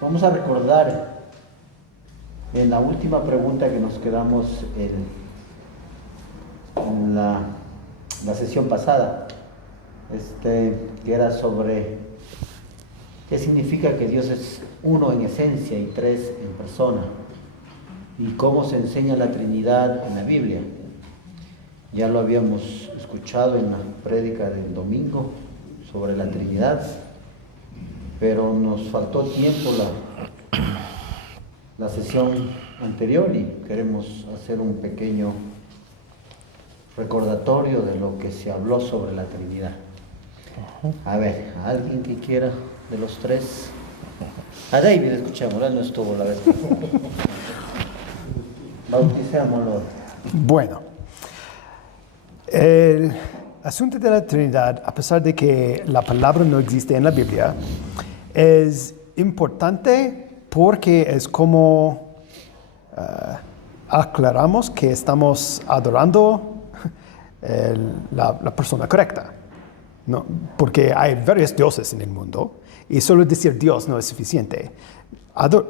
vamos a recordar en la última pregunta que nos quedamos en la sesión pasada, que era sobre qué significa que Dios es uno en esencia y tres en persona, y cómo se enseña la Trinidad en la Biblia. Ya lo habíamos escuchado en la prédica del domingo sobre la Trinidad, pero nos faltó tiempo la sesión anterior y queremos hacer un pequeño recordatorio de lo que se habló sobre la Trinidad. A ver, ¿alguien que quiera de los tres? A David escuchamos, él no estuvo la vez. Bauticémoslo. Bueno, el asunto de la Trinidad, a pesar de que la palabra no existe en la Biblia, es importante porque es como aclaramos que estamos adorando la persona correcta, ¿no? Porque hay varios dioses en el mundo y solo decir Dios no es suficiente.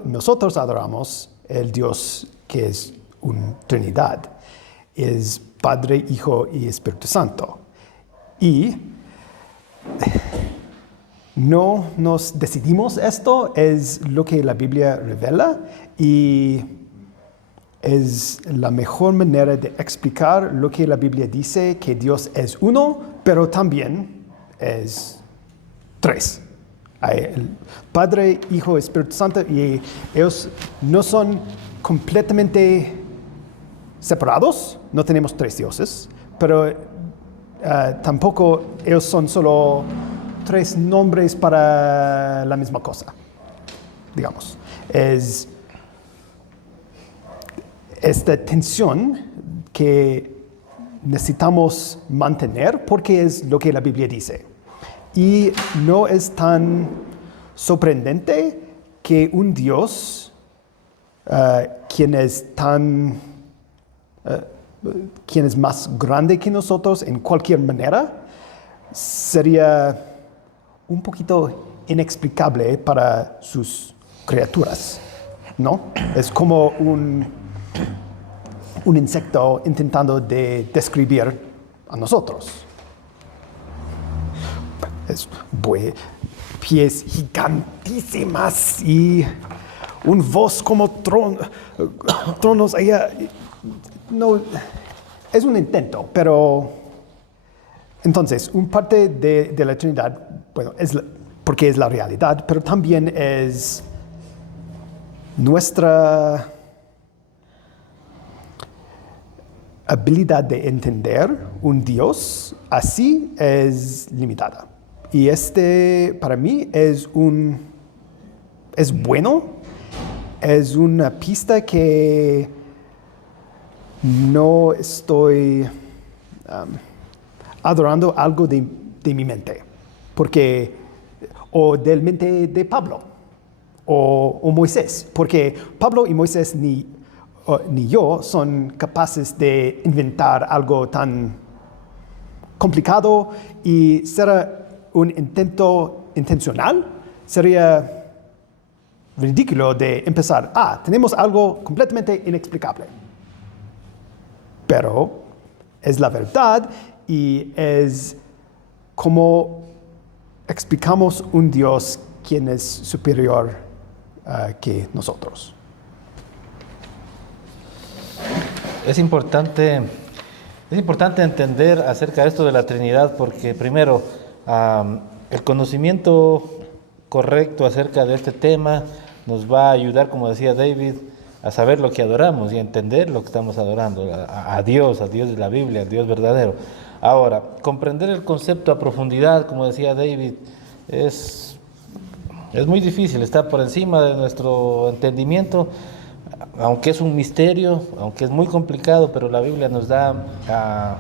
Nosotros adoramos el Dios que es una Trinidad, es Padre, Hijo y Espíritu Santo. Y no nos decidimos esto, es lo que la Biblia revela y es la mejor manera de explicar lo que la Biblia dice, que Dios es uno, pero también es tres. Hay el Padre, Hijo, Espíritu Santo, y ellos no son completamente separados, no tenemos tres dioses, pero tampoco ellos son solo tres nombres para la misma cosa, digamos. Es esta tensión que necesitamos mantener porque es lo que la Biblia dice. Y no es tan sorprendente que un Dios, quien es más grande que nosotros en cualquier manera, sería un poquito inexplicable para sus criaturas, ¿no? Es como un insecto intentando describir a nosotros. Es pies gigantísimas y una voz como tronos allá. No, es un intento, pero entonces, una parte de la Trinidad, bueno, porque es la realidad, pero también es nuestra habilidad de entender un Dios así es limitada. Y para mí es bueno, es una pista que no estoy adorando algo de mi mente, o del mente de Pablo, o Moisés, porque Pablo y Moisés ni yo son capaces de inventar algo tan complicado, y será un intento intencional, sería ridículo de empezar, tenemos algo completamente inexplicable. Pero es la verdad y es como explicamos un Dios quien es superior que nosotros. Es importante entender acerca de esto de la Trinidad porque primero el conocimiento correcto acerca de este tema nos va a ayudar, como decía David, a saber lo que adoramos y a entender lo que estamos adorando, a Dios de la Biblia, al Dios verdadero. Ahora, comprender el concepto a profundidad, como decía David, es muy difícil, está por encima de nuestro entendimiento, aunque es un misterio, aunque es muy complicado, pero la Biblia nos da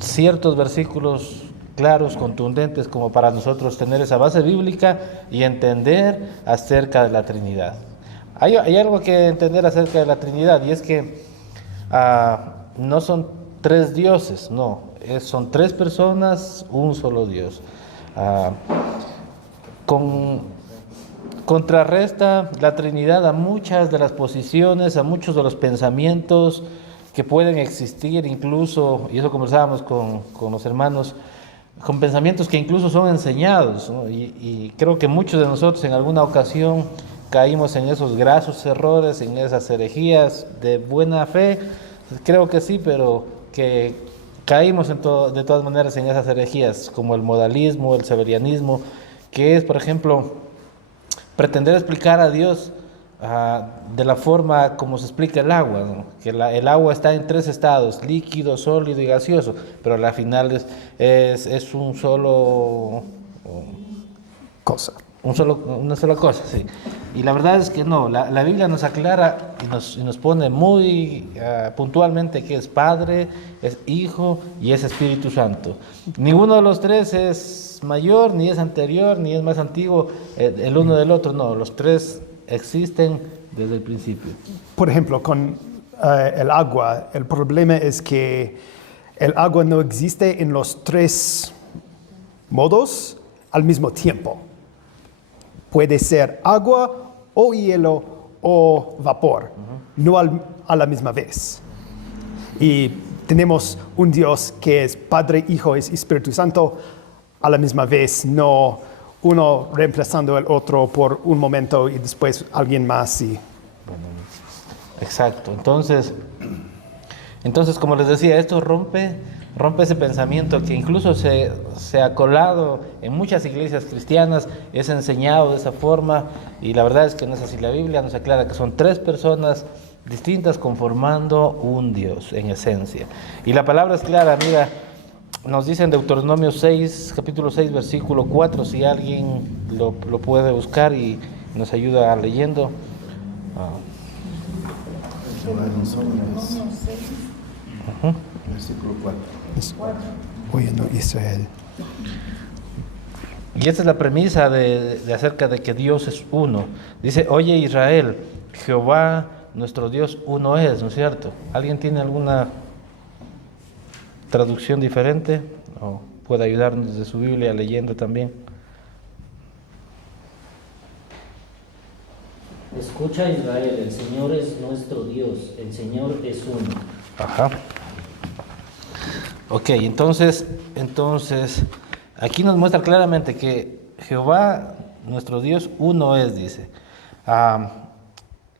ciertos versículos claros, contundentes, como para nosotros tener esa base bíblica y entender acerca de la Trinidad. Hay algo que entender acerca de la Trinidad, y es que no son tres dioses, no, son tres personas, un solo Dios. contrarresta la Trinidad a muchas de las posiciones, a muchos de los pensamientos que pueden existir incluso, y eso conversábamos con los hermanos, con pensamientos que incluso son enseñados, ¿no? Y creo que muchos de nosotros en alguna ocasión caímos en esos grasos errores, en esas herejías de buena fe, creo que sí, pero que caímos de todas maneras en esas herejías, como el modalismo, el severianismo, que es, por ejemplo, pretender explicar a Dios de la forma como se explica el agua, ¿no? Que el agua está en tres estados, líquido, sólido y gaseoso, pero al final es un solo... Cosa. Una sola cosa, sí. Y la verdad es que no, la Biblia nos aclara y nos pone muy puntualmente que es Padre, es Hijo y es Espíritu Santo. Ninguno de los tres es mayor, ni es anterior, ni es más antiguo el uno del otro, no, los tres existen desde el principio. Por ejemplo, con el agua, el problema es que el agua no existe en los tres modos al mismo tiempo. Puede ser agua o hielo o vapor, no a la misma vez. Y tenemos un Dios que es Padre, Hijo y Espíritu Santo a la misma vez, no uno reemplazando al otro por un momento y después alguien más. Exacto. Entonces, como les decía, esto rompe ese pensamiento que incluso se ha colado en muchas iglesias cristianas, es enseñado de esa forma, y la verdad es que no es así. La Biblia nos aclara que son tres personas distintas conformando un Dios en esencia. Y la palabra es clara, mira, nos dice en Deuteronomio 6, capítulo 6, versículo 4, si alguien lo puede buscar y nos ayuda leyendo. Versículo 4. Oyendo Israel. Y esta es la premisa de acerca de que Dios es uno. Dice, oye Israel, Jehová nuestro Dios uno es, ¿no es cierto? ¿Alguien tiene alguna traducción diferente? ¿O puede ayudarnos desde su Biblia leyendo también? Escucha Israel, el Señor es nuestro Dios, el Señor es uno. Ajá. Ok, entonces, aquí nos muestra claramente que Jehová, nuestro Dios, uno es, dice.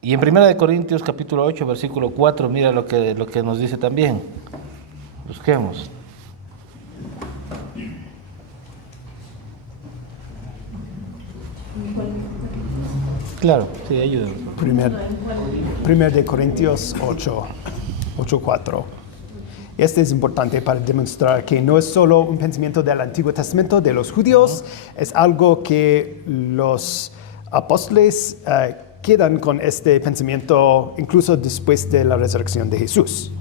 Y en 1 Corintios capítulo 8, versículo 4, mira lo que nos dice también. Busquemos. Claro, sí, ayúdanos. 1 de Corintios 8:4. Este es importante para demostrar que no es solo un pensamiento del Antiguo Testamento de los judíos, es algo que los apóstoles quedan con este pensamiento incluso después de la resurrección de Jesús.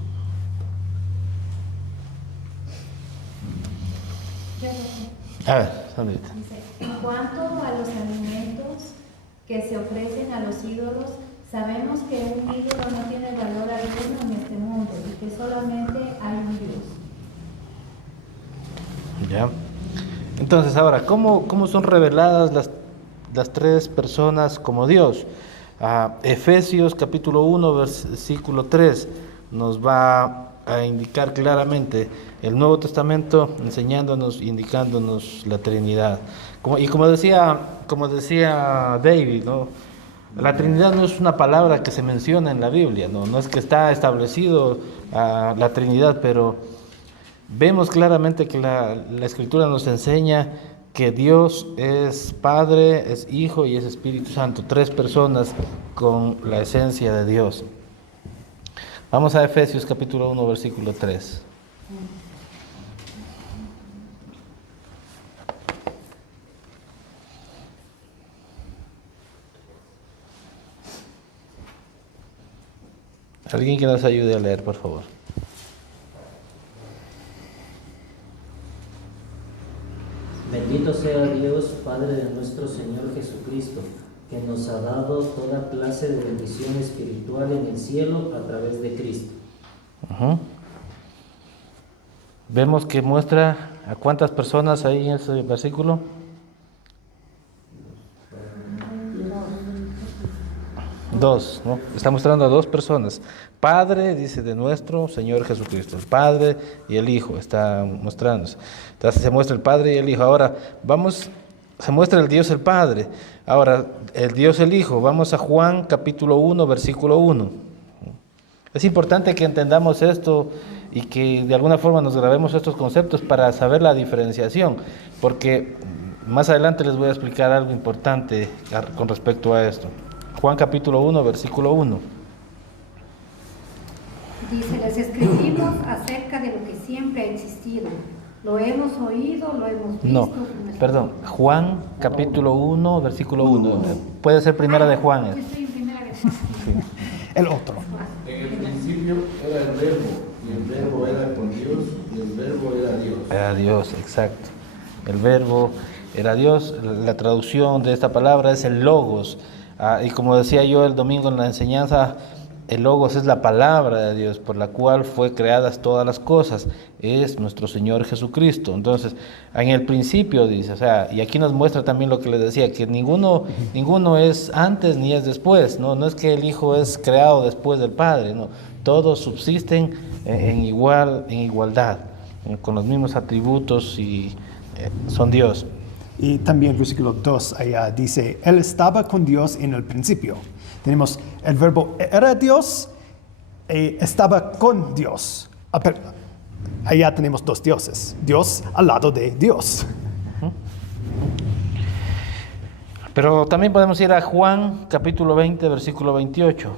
A ver, Sandrita. Dice, en cuanto a los alimentos que se ofrecen a los ídolos, sabemos que un ídolo no tiene valor alguno en este mundo y que solamente hay un Dios. Ya. Entonces, ahora, ¿cómo son reveladas las tres personas como Dios? Efesios capítulo 1, versículo 3 nos va a indicar claramente el Nuevo Testamento enseñándonos, indicándonos la Trinidad. Como decía David, ¿no? La Trinidad no es una palabra que se menciona en la Biblia, no es que está establecido la Trinidad, pero vemos claramente que la Escritura nos enseña que Dios es Padre, es Hijo y es Espíritu Santo, tres personas con la esencia de Dios. Vamos a Efesios capítulo 1, versículo 3. Alguien que nos ayude a leer, por favor. Bendito sea Dios, Padre de nuestro Señor Jesucristo, que nos ha dado toda clase de bendición espiritual en el cielo a través de Cristo. Uh-huh. Vemos que muestra a cuántas personas hay en ese versículo. Dos, ¿no? Está mostrando a dos personas. Padre, dice, de nuestro Señor Jesucristo. El Padre y el Hijo está mostrándose. Entonces se muestra el Padre y el Hijo. Ahora, se muestra el Dios el Padre. Ahora, el Dios el Hijo. Vamos a Juan capítulo 1, versículo 1. Es importante que entendamos esto y que de alguna forma nos grabemos estos conceptos para saber la diferenciación, porque más adelante les voy a explicar algo importante con respecto a esto. Juan capítulo 1, versículo 1. Dice, les escribimos acerca de lo que siempre ha existido. Lo hemos oído, lo hemos visto. No, perdón, Juan capítulo 1, versículo 1. Puede ser primera de Juan. Yo estoy en primera de Juan. Sí. El otro. En el principio era el verbo, y el verbo era con Dios, y el verbo era Dios. Era Dios, exacto. El verbo era Dios. La traducción de esta palabra es el logos. Y como decía yo el domingo en la enseñanza, el logos es la palabra de Dios por la cual fue creadas todas las cosas. Es nuestro Señor Jesucristo. Entonces, en el principio dice, o sea, y aquí nos muestra también lo que les decía, que ninguno es antes ni es después. No es que el Hijo es creado después del Padre, no. Todos subsisten en igualdad, con los mismos atributos y son Dios. Y también versículo 2 allá dice, Él estaba con Dios en el principio. Tenemos el verbo era Dios, estaba con Dios. Allá tenemos dos dioses, Dios al lado de Dios. Pero también podemos ir a Juan capítulo 20, versículo 28.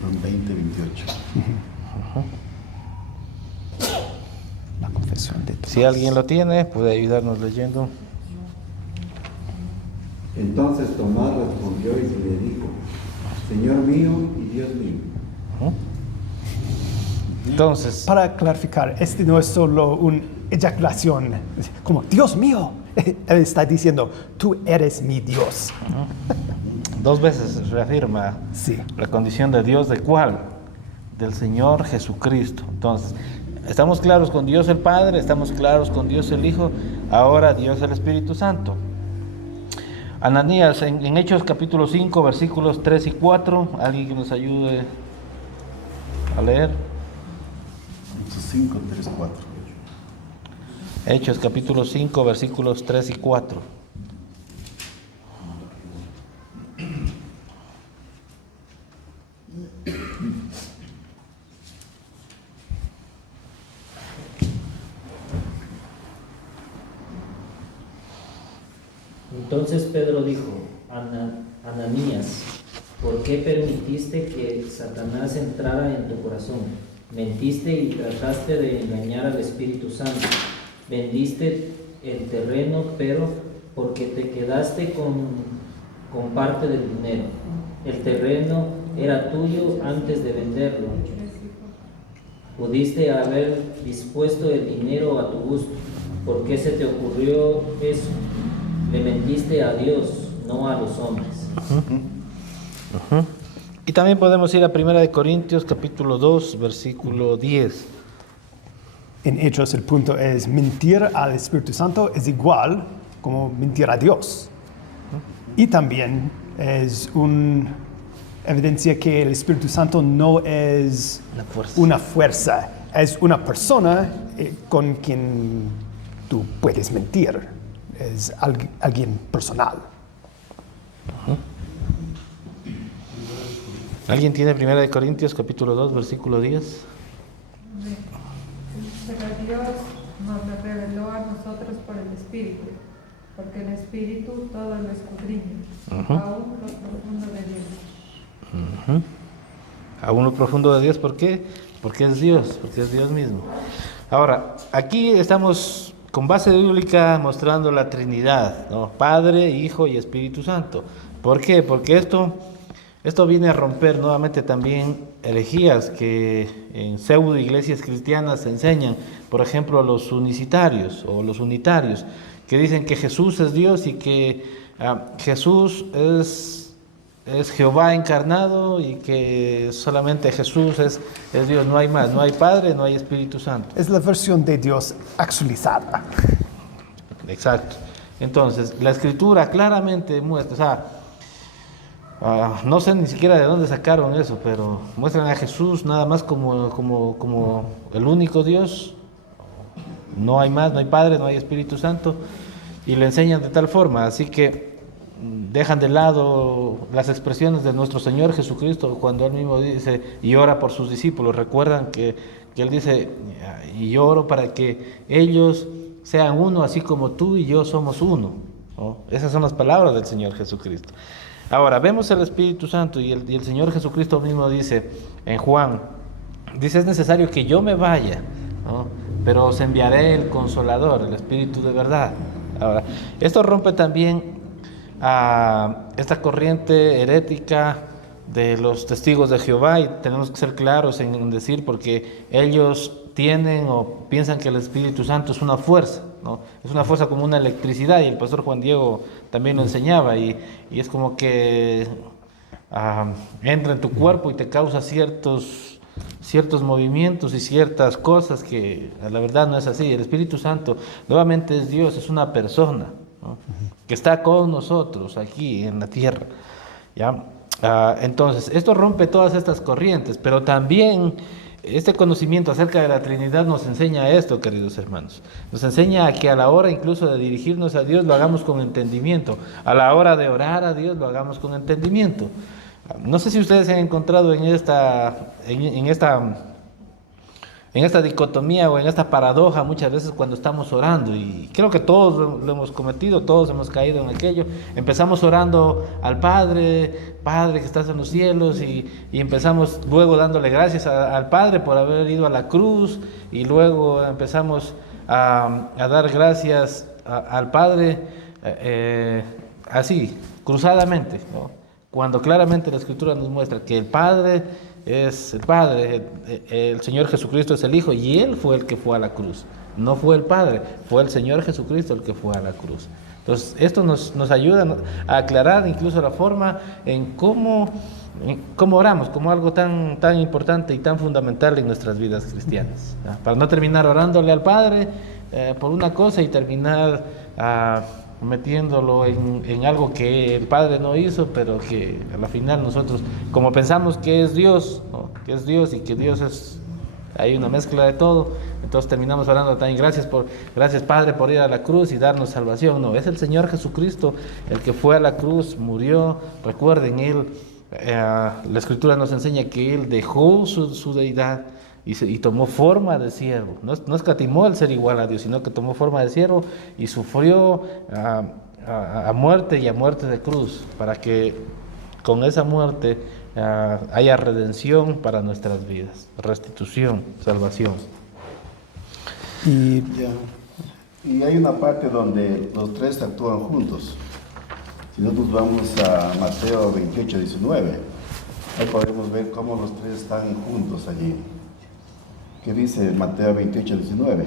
Juan 20, 28. La confesión de Tomás. Si alguien lo tiene, puede ayudarnos leyendo. Entonces Tomás respondió y le dijo, Señor mío y Dios mío. Entonces, Para clarificar, este no es solo una eyaculación, como Dios mío. Él está diciendo, tú eres mi Dios. dos veces reafirma Sí. la condición de Dios, ¿de cuál? Del Señor Jesucristo. Entonces, estamos claros con Dios el Padre, estamos claros con Dios el Hijo, ahora Dios el Espíritu Santo. Ananías, en Hechos capítulo 5, versículos 3 y 4, alguien que nos ayude a leer. 5, 3, 4. Hechos capítulo 5, versículos 3 y 4. Entonces Pedro dijo, Ananías, ¿por qué permitiste que Satanás entrara en tu corazón? Mentiste y trataste de engañar al Espíritu Santo. Vendiste el terreno, pero porque te quedaste con parte del dinero. El terreno era tuyo antes de venderlo. Pudiste haber dispuesto el dinero a tu gusto. ¿Por qué se te ocurrió eso? Le mentiste a Dios, no a los hombres. Y también podemos ir a 1 Corintios capítulo 2, versículo 10. En Hechos el punto es mentir al Espíritu Santo es igual como mentir a Dios. Y también es una evidencia que el Espíritu Santo no es una fuerza, es una persona con quien tú puedes mentir, es alguien personal. ¿Alguien tiene 1 Corintios capítulo 2, versículo 10? Pero Dios nos lo reveló a nosotros por el Espíritu, porque el Espíritu todo lo escudriña, aún lo profundo de Dios. Aún lo profundo de Dios, ¿por qué? Porque es Dios mismo. Ahora, aquí estamos con base bíblica mostrando la Trinidad, ¿no? Padre, Hijo y Espíritu Santo. ¿Por qué? Porque esto viene a romper nuevamente también herejías que en pseudo iglesias cristianas se enseñan, por ejemplo los unicitarios o los unitarios, que dicen que Jesús es Dios y que Jesús es es Jehová encarnado y que solamente Jesús es Dios, no hay más, no hay Padre, no hay Espíritu Santo. Es la versión de Dios actualizada. Exacto. Entonces, la Escritura claramente muestra, o sea, no sé ni siquiera de dónde sacaron eso, pero muestran a Jesús nada más como el único Dios. No hay más, no hay Padre, no hay Espíritu Santo, y le enseñan de tal forma, así que dejan de lado las expresiones de nuestro Señor Jesucristo cuando Él mismo dice y ora por sus discípulos. Recuerdan que Él dice, y yo oro para que ellos sean uno, así como tú y yo somos uno, ¿no? Esas son las palabras del Señor Jesucristo. Ahora, vemos el Espíritu Santo y el Señor Jesucristo mismo dice en Juan, dice, es necesario que yo me vaya, ¿no? Pero os enviaré el Consolador, el Espíritu de verdad. Ahora, esto rompe también a esta corriente herética de los testigos de Jehová, y tenemos que ser claros en decir, porque ellos tienen o piensan que el Espíritu Santo es una fuerza, ¿no? Es una fuerza como una electricidad, y el pastor Juan Diego también lo enseñaba, y es como que entra en tu cuerpo y te causa ciertos movimientos y ciertas cosas que la verdad no es así. El Espíritu Santo nuevamente es Dios, es una persona, ¿no? Que está con nosotros aquí en la tierra, ¿ya? Entonces, esto rompe todas estas corrientes, pero también este conocimiento acerca de la Trinidad nos enseña esto, queridos hermanos. Nos enseña a que a la hora incluso de dirigirnos a Dios lo hagamos con entendimiento. A la hora de orar a Dios lo hagamos con entendimiento. No sé si ustedes se han encontrado en esta dicotomía o en esta paradoja muchas veces cuando estamos orando, y creo que todos lo hemos cometido, todos hemos caído en aquello. Empezamos orando al Padre que estás en los cielos, y empezamos luego dándole gracias al Padre por haber ido a la cruz, y luego empezamos a dar gracias al Padre así, cruzadamente, ¿no? Cuando claramente la Escritura nos muestra que el Padre es el Padre, el Señor Jesucristo es el Hijo, y Él fue el que fue a la cruz. No fue el Padre, fue el Señor Jesucristo el que fue a la cruz. Entonces, esto nos ayuda a aclarar incluso la forma en cómo oramos, como algo tan importante y tan fundamental en nuestras vidas cristianas, ¿no? Para no terminar orándole al Padre por una cosa y terminar metiéndolo en algo que el Padre no hizo, pero que a la final nosotros, como pensamos que es Dios, ¿no? Que es Dios y que Dios es, hay una mezcla de todo, entonces terminamos orando también, gracias Padre por ir a la cruz y darnos salvación. No, es el Señor Jesucristo el que fue a la cruz, murió. Recuerden, Él, la Escritura nos enseña que Él dejó su deidad y tomó forma de siervo. No escatimó el ser igual a Dios, sino que tomó forma de siervo y sufrió a muerte, y a muerte de cruz, para que con esa muerte haya redención para nuestras vidas, restitución, salvación. Y hay una parte donde los tres actúan juntos. Si nosotros vamos a Mateo 28, 19, ahí podemos ver cómo los tres están juntos allí. ¿Qué dice Mateo 28, 19?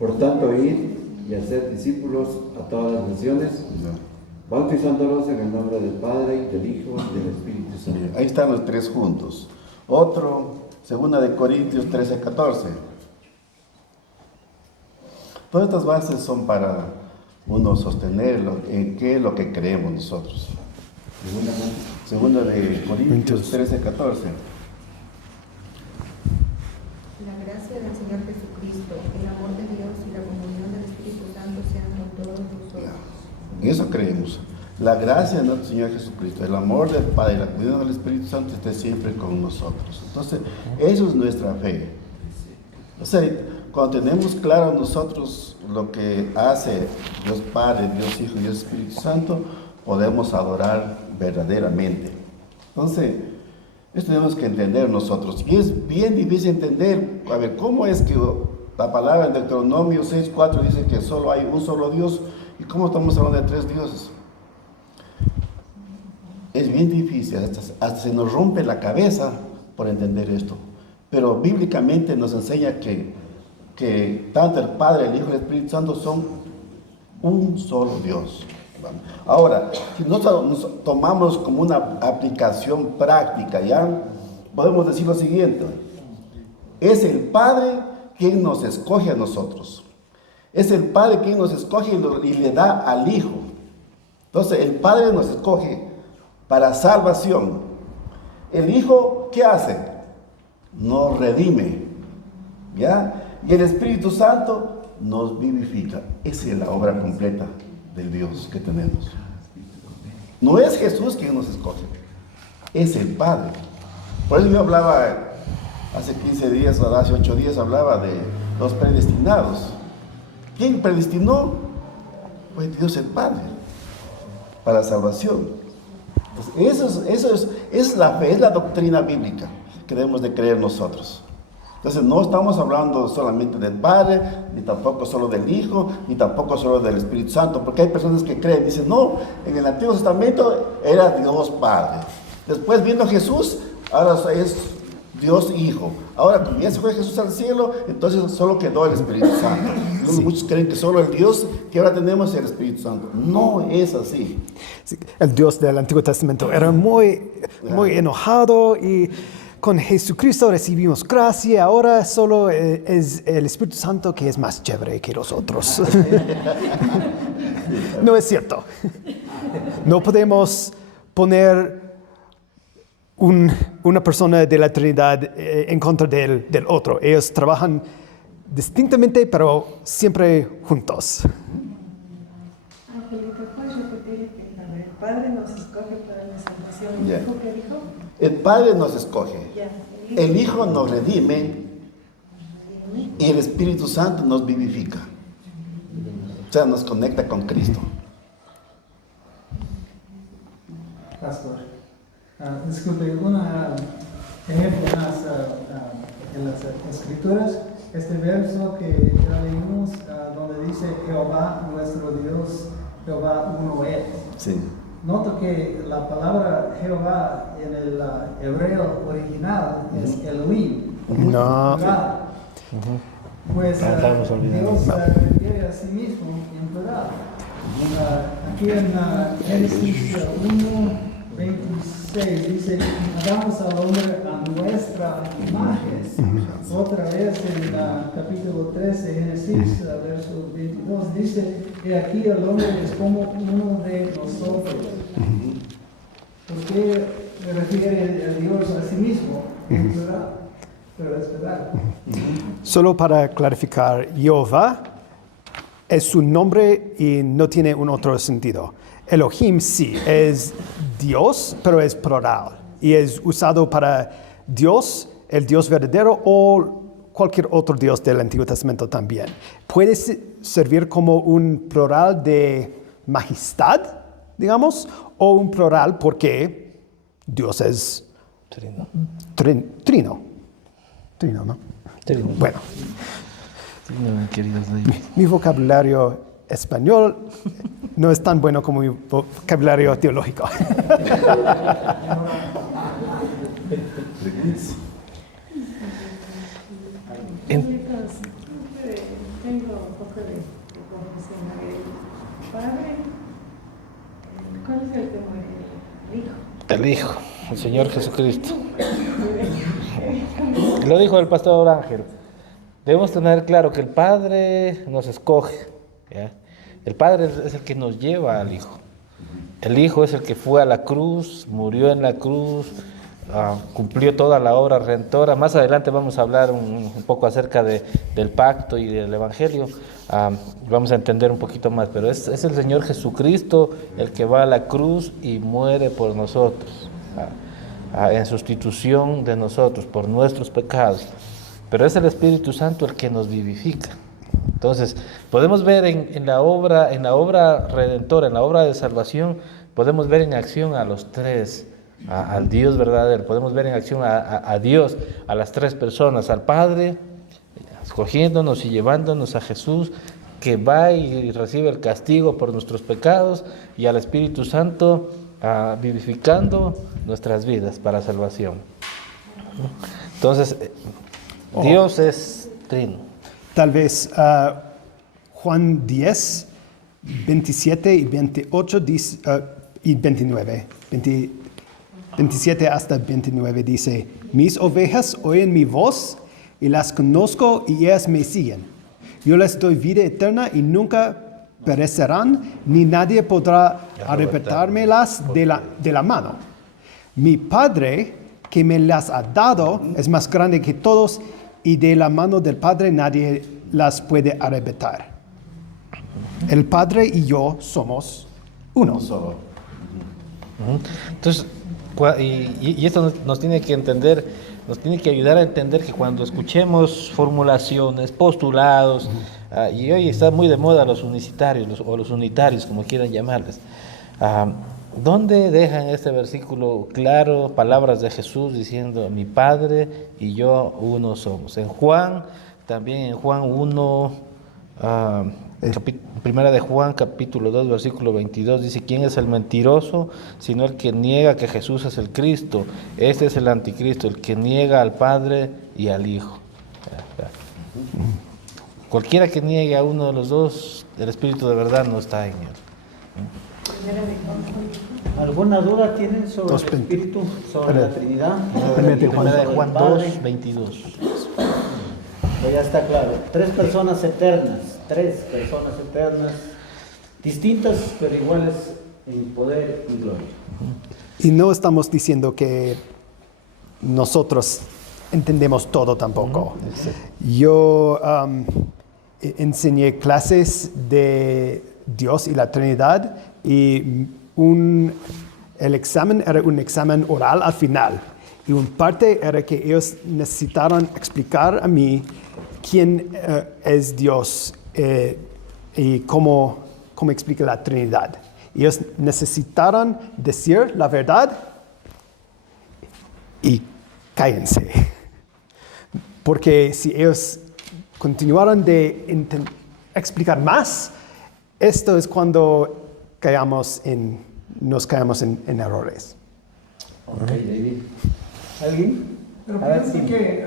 Por tanto, id y hacer discípulos a todas las naciones, bautizándolos en el nombre del Padre, y del Hijo y del Espíritu Santo. Ahí están los tres juntos. Otro, 2 Corintios 13, 14. Todas estas bases son para uno sostener en qué es lo que creemos nosotros. 2 Corintios 13, 14. La gracia del Señor Jesucristo, el amor de Dios y la comunión del Espíritu Santo sean con todos nosotros. En eso creemos. La gracia de nuestro Señor Jesucristo, el amor del Padre y la comunión del Espíritu Santo esté siempre con nosotros. Entonces, eso es nuestra fe. O sea, cuando tenemos claro nosotros lo que hace Dios Padre, Dios Hijo y Dios Espíritu Santo, podemos adorar verdaderamente. Entonces, esto tenemos que entender nosotros. Y es bien difícil entender, a ver, ¿cómo es que la palabra en Deuteronomio 6:4 dice que solo hay un solo Dios? ¿Y cómo estamos hablando de tres dioses? Es bien difícil, hasta se nos rompe la cabeza por entender esto. Pero bíblicamente nos enseña que que tanto el Padre, el Hijo y el Espíritu Santo son un solo Dios. Ahora, si nosotros nos tomamos como una aplicación práctica, ya podemos decir lo siguiente: es el Padre quien nos escoge a nosotros. Es el Padre quien nos escoge y le da al Hijo. Entonces, el Padre nos escoge para salvación. El Hijo, ¿qué hace? Nos redime, ¿ya? Y el Espíritu Santo nos vivifica. Esa es la obra completa del Dios que tenemos. No es Jesús quien nos escoge, es el Padre. Por eso yo hablaba hace 15 días, o hace 8 días, hablaba de los predestinados. ¿Quién predestinó? Pues Dios el Padre, para la salvación. Entonces, eso es la fe, es la doctrina bíblica que debemos de creer nosotros. Entonces no estamos hablando solamente del Padre, ni tampoco solo del Hijo, ni tampoco solo del Espíritu Santo, porque hay personas que creen, dicen, no, en el Antiguo Testamento era Dios Padre. Después vino Jesús, ahora es Dios Hijo. Ahora, como ya se fue Jesús al cielo, entonces solo quedó el Espíritu Santo. Sí. Muchos creen que solo el Dios que ahora tenemos es el Espíritu Santo. No es así. Sí, el Dios del Antiguo Testamento era muy enojado y con Jesucristo recibimos gracia. Ahora solo es el Espíritu Santo que es más chévere que los otros. No es cierto. No podemos poner una persona de la Trinidad en contra del otro. Ellos trabajan distintamente, pero siempre juntos. Felipe, ¿puedes repetir? El Padre nos escoge para la salvación. Yeah. ¿Qué dijo? El Padre nos escoge. Yeah. El Hijo nos redime y el Espíritu Santo nos vivifica. O sea, nos conecta con Cristo. Pastor, disculpe, un ejemplo más en las Escrituras, este verso que ya leímos, donde dice Jehová nuestro Dios, Jehová uno es. Sí. Noto que la palabra Jehová en el hebreo original es Elohim. No. Pues Dios se refiere a sí mismo en plural. Aquí en Génesis 1:26 dice, hagamos al hombre a nuestra imagen. Otra vez en capítulo 13, Génesis, verso 22, dice que aquí el hombre es como uno de nosotros. ¿Por qué me refiere a Dios a sí mismo? Es verdad, pero es verdad. Solo para clarificar, Jehová es su nombre y no tiene un otro sentido. Elohim sí, es Dios, pero es plural. Y es usado para Dios, el Dios verdadero o cualquier otro Dios del Antiguo Testamento también. Puede servir como un plural de majestad, digamos, o un plural porque Dios es Trino. Trino, ¿no? Trino. Bueno. Trino, queridos David. Mi vocabulario español no es tan bueno como mi vocabulario teológico. Tengo un poco de confusión. El Padre, ¿cuál es el que muere? El Hijo. El Hijo, el Señor Jesucristo. Lo dijo el pastor Ángel. Debemos tener claro que el Padre nos escoge, ¿ya? El Padre es el que nos lleva al Hijo. El Hijo es el que fue a la cruz, murió en la cruz, cumplió toda la obra redentora. Más adelante vamos a hablar un poco acerca del pacto y del Evangelio. Vamos a entender un poquito más, pero es el Señor Jesucristo el que va a la cruz y muere por nosotros, en sustitución de nosotros, por nuestros pecados. Pero es el Espíritu Santo el que nos vivifica. Entonces, podemos ver en la obra redentora, en la obra de salvación, podemos ver en acción a los tres, al Dios verdadero. Podemos ver en acción a Dios, a las tres personas, al Padre, escogiéndonos y llevándonos a Jesús, que va y recibe el castigo por nuestros pecados, y al Espíritu Santo vivificando nuestras vidas para salvación. Entonces, Dios es trino. Tal vez Juan 10, 27 y 28 dice, y 29, 27 hasta 29 dice, mis ovejas oyen mi voz y las conozco y ellas me siguen. Yo les doy vida eterna y nunca perecerán, ni nadie podrá arrebatármelas de la mano. Mi Padre, que me las ha dado, es más grande que todos, y de la mano del Padre nadie las puede arrebatar. El Padre y yo somos uno. Entonces, y esto nos tiene que entender, nos tiene que ayudar a entender que cuando escuchemos formulaciones, postulados, y hoy está muy de moda los unicitarios, o los unitarios, como quieran llamarles, ¿dónde dejan este versículo claro, palabras de Jesús diciendo, mi Padre y yo uno somos? En Juan, también en Juan 1, primera de Juan, capítulo 2, versículo 22, dice, ¿quién es el mentiroso? Sino el que niega que Jesús es el Cristo. Este es el anticristo, el que niega al Padre y al Hijo. Cualquiera que niegue a uno de los dos, el Espíritu de verdad no está en él. ¿Alguna duda tienen sobre el Espíritu, sobre la Trinidad? Primera de Juan 2, 22. Pues ya está claro. Tres personas eternas, distintas pero iguales en poder y gloria. Y no estamos diciendo que nosotros entendemos todo tampoco. Yo enseñé clases de Dios y la Trinidad y el examen era un examen oral al final. Y una parte era que ellos necesitaron explicar a mí quién es Dios y cómo explica la Trinidad. Ellos necesitaron decir la verdad y cállense. Porque si ellos continuaron de explicar más, esto es cuando nos caemos en errores. Ok, David. ¿Alguien? Pero pienso que,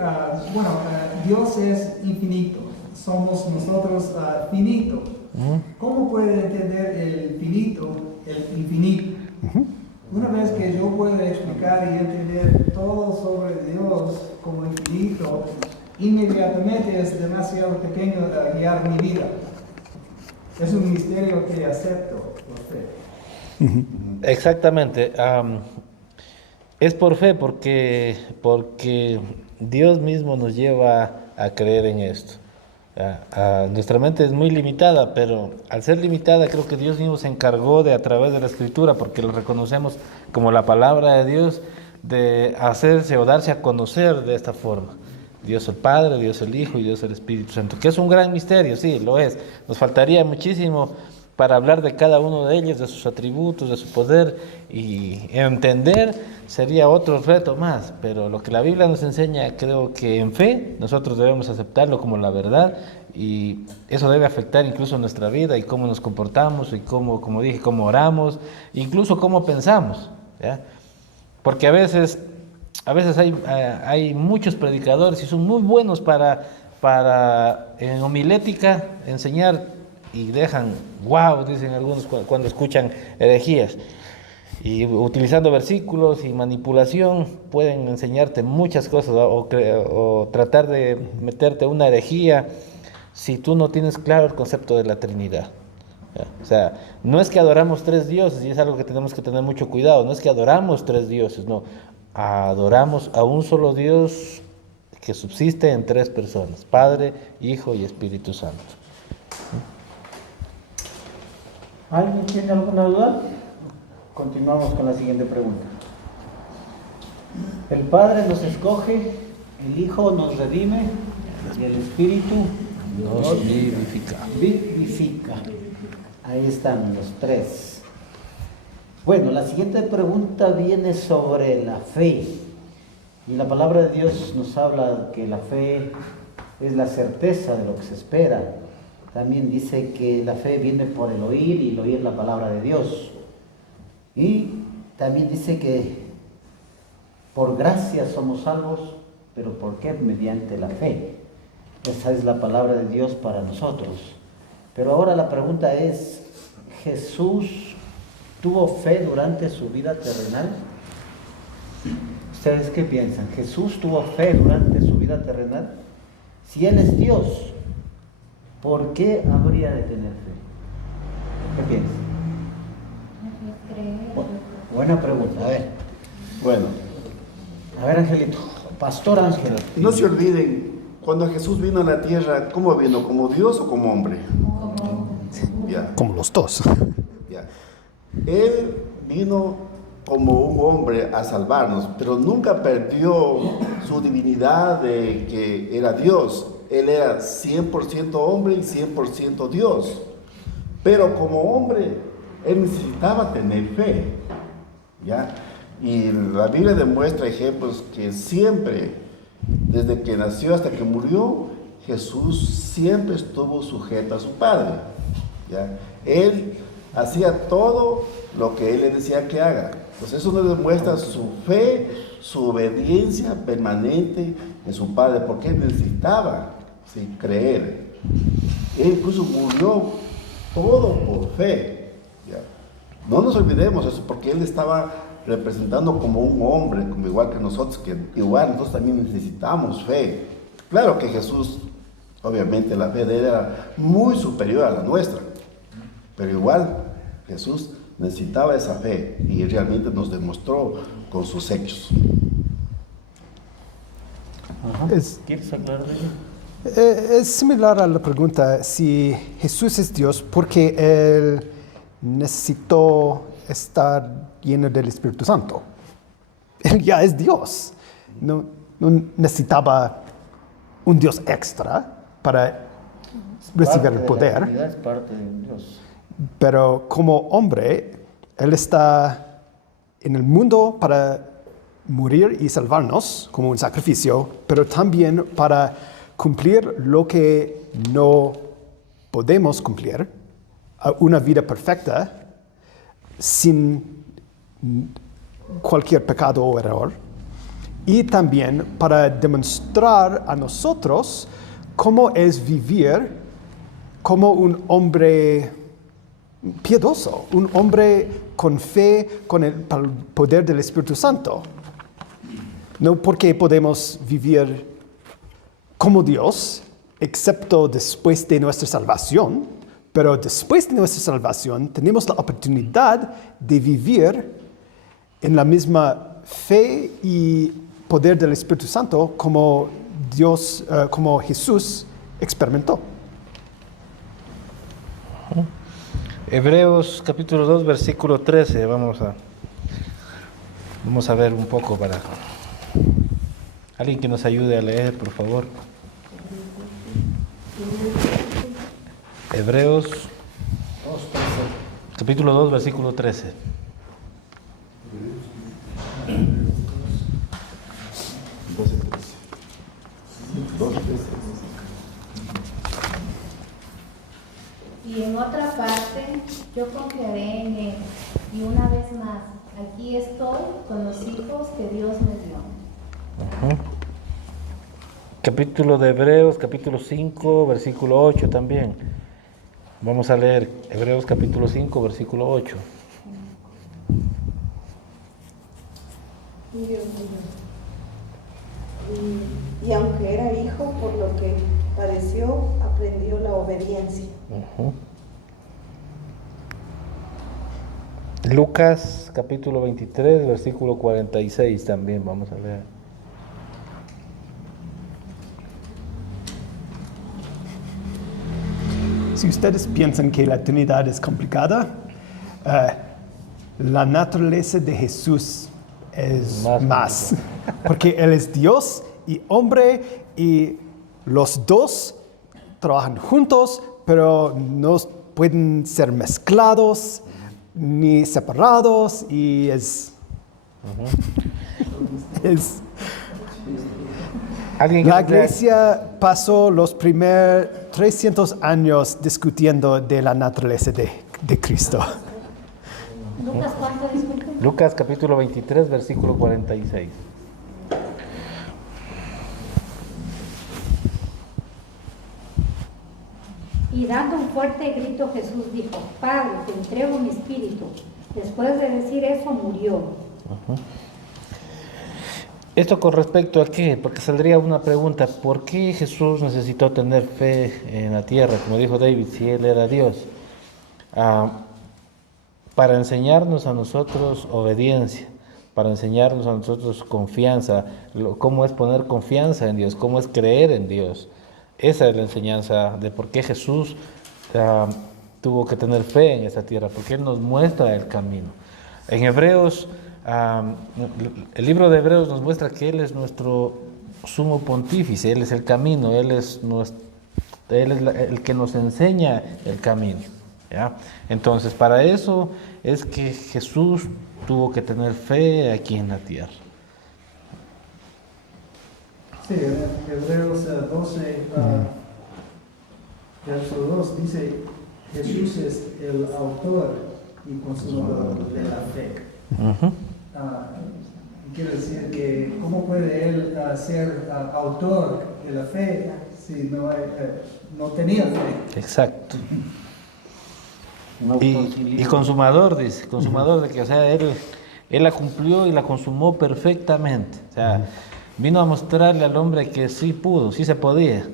Dios es infinito, somos nosotros finitos. ¿Cómo puede entender el finito, el infinito? Una vez que yo puedo explicar y entender todo sobre Dios como infinito, inmediatamente es demasiado pequeño para guiar mi vida. Es un misterio que acepto por fe. Exactamente. Es por fe porque Dios mismo nos lleva a creer en esto. Nuestra mente es muy limitada, pero al ser limitada creo que Dios mismo se encargó de, a través de la Escritura, porque lo reconocemos como la palabra de Dios, de hacerse o darse a conocer de esta forma. Dios el Padre, Dios el Hijo y Dios el Espíritu Santo, que es un gran misterio, sí, lo es. Nos faltaría muchísimo para hablar de cada uno de ellos, de sus atributos, de su poder, y entender sería otro reto más, pero lo que la Biblia nos enseña, creo que en fe nosotros debemos aceptarlo como la verdad, y eso debe afectar incluso nuestra vida y cómo nos comportamos y cómo, como dije, cómo oramos, incluso cómo pensamos, ¿ya? Porque a veces hay muchos predicadores y son muy buenos para en homilética enseñar, y dejan, wow, dicen algunos cuando escuchan herejías, y utilizando versículos y manipulación pueden enseñarte muchas cosas o tratar de meterte una herejía si tú no tienes claro el concepto de la Trinidad. O sea, no es que adoramos tres dioses, y es algo que tenemos que tener mucho cuidado, no es que adoramos tres dioses, no, adoramos a un solo Dios que subsiste en tres personas, Padre, Hijo y Espíritu Santo. ¿Alguien tiene alguna duda? Continuamos con la siguiente pregunta. El Padre nos escoge, el Hijo nos redime y el Espíritu nos vivifica. Ahí están los tres. Bueno, la siguiente pregunta viene sobre la fe. Y la palabra de Dios nos habla que la fe es la certeza de lo que se espera. También dice que la fe viene por el oír y el oír la palabra de Dios. Y también dice que por gracia somos salvos, pero ¿por qué? Mediante la fe. Esa es la palabra de Dios para nosotros. Pero ahora la pregunta es, ¿Jesús tuvo fe durante su vida terrenal? ¿Ustedes qué piensan? ¿Jesús tuvo fe durante su vida terrenal? Si Él es Dios, ¿por qué habría de tener fe? ¿Qué piensan? Buena pregunta, a ver. Bueno, A ver, Angelito. Pastor Ángel. no se olviden, cuando Jesús vino a la tierra, ¿cómo vino? ¿Como Dios o como hombre? Ya, Como los dos. ya. Él vino como un hombre a salvarnos, pero nunca perdió su divinidad de que era Dios. Él era 100% hombre y 100% Dios. Pero como hombre, él necesitaba tener fe, ¿ya? Y la Biblia demuestra ejemplos que siempre, desde que nació hasta que murió, Jesús siempre estuvo sujeto a su Padre, ¿ya? Él hacía todo lo que Él le decía que haga. Entonces eso nos demuestra su fe, su obediencia permanente en su Padre, porque Él necesitaba, ¿sí?, creer. Él incluso murió todo por fe, ¿ya? No nos olvidemos eso, porque Él estaba representando como un hombre, como igual que nosotros, que igual nosotros también necesitamos fe. Claro que Jesús, obviamente la fe de Él era muy superior a la nuestra, pero igual Jesús necesitaba esa fe y realmente nos demostró con sus hechos. ¿Quieres aclarar de ello? Es similar a la pregunta si Jesús es Dios porque Él necesitó estar lleno del Espíritu Santo. Él ya es Dios. No necesitaba un Dios extra para recibir el poder. Es parte de Dios. Pero como hombre, Él está en el mundo para morir y salvarnos como un sacrificio, pero también para cumplir lo que no podemos cumplir, una vida perfecta, sin cualquier pecado o error, y también para demostrar a nosotros cómo es vivir como un hombre piadoso, un hombre con fe, con el poder del Espíritu Santo. No porque podemos vivir como Dios, excepto después de nuestra salvación, pero después de nuestra salvación tenemos la oportunidad de vivir en la misma fe y poder del Espíritu Santo como Dios, como Jesús experimentó. Hebreos capítulo 2, versículo 13. Vamos a ver un poco para... Alguien que nos ayude a leer, por favor. Hebreos capítulo 2, versículo 13. Y en otra parte, yo confiaré en Él. Y una vez más, aquí estoy con los hijos que Dios me dio. Capítulo de Hebreos, capítulo 5, versículo 8 también. Vamos a leer Hebreos capítulo 5, versículo 8. Y aunque era hijo, por lo que padeció, aprendió la obediencia. Lucas capítulo 23, versículo 46 también vamos a leer. Si ustedes piensan que la Trinidad es complicada, la naturaleza de Jesús es más. Porque Él es Dios y hombre y los dos trabajan juntos, pero no pueden ser mezclados ni separados y la iglesia pasó los primeros 300 años discutiendo de la naturaleza de Cristo. Lucas, ¿cuánto disculpe? Lucas capítulo 23, versículo 46. Y dando un fuerte grito, Jesús dijo: Padre, te entrego mi espíritu. Después de decir eso, murió. Ujú. Esto con respecto a qué, porque saldría una pregunta: ¿por qué Jesús necesitó tener fe en la tierra, como dijo David, si Él era Dios? Para enseñarnos a nosotros obediencia, para enseñarnos a nosotros confianza, cómo es poner confianza en Dios, cómo es creer en Dios. Esa es la enseñanza de por qué Jesús tuvo que tener fe en esta tierra, porque Él nos muestra el camino. En Hebreos, el libro de Hebreos nos muestra que Él es nuestro sumo pontífice, Él es el camino, Él es el que nos enseña el camino, ¿ya? Entonces, para eso es que Jesús tuvo que tener fe aquí en la tierra. Sí, Hebreos 12, verso 2 dice: Jesús es el autor y consumador de la fe. Uh-huh. Quiere decir que ¿cómo puede él ser autor de la fe si no tenía fe? Exacto. Y consumador, dice, consumador de que, o sea, él la cumplió y la consumó perfectamente. O sea, vino a mostrarle al hombre que sí pudo, sí se podía,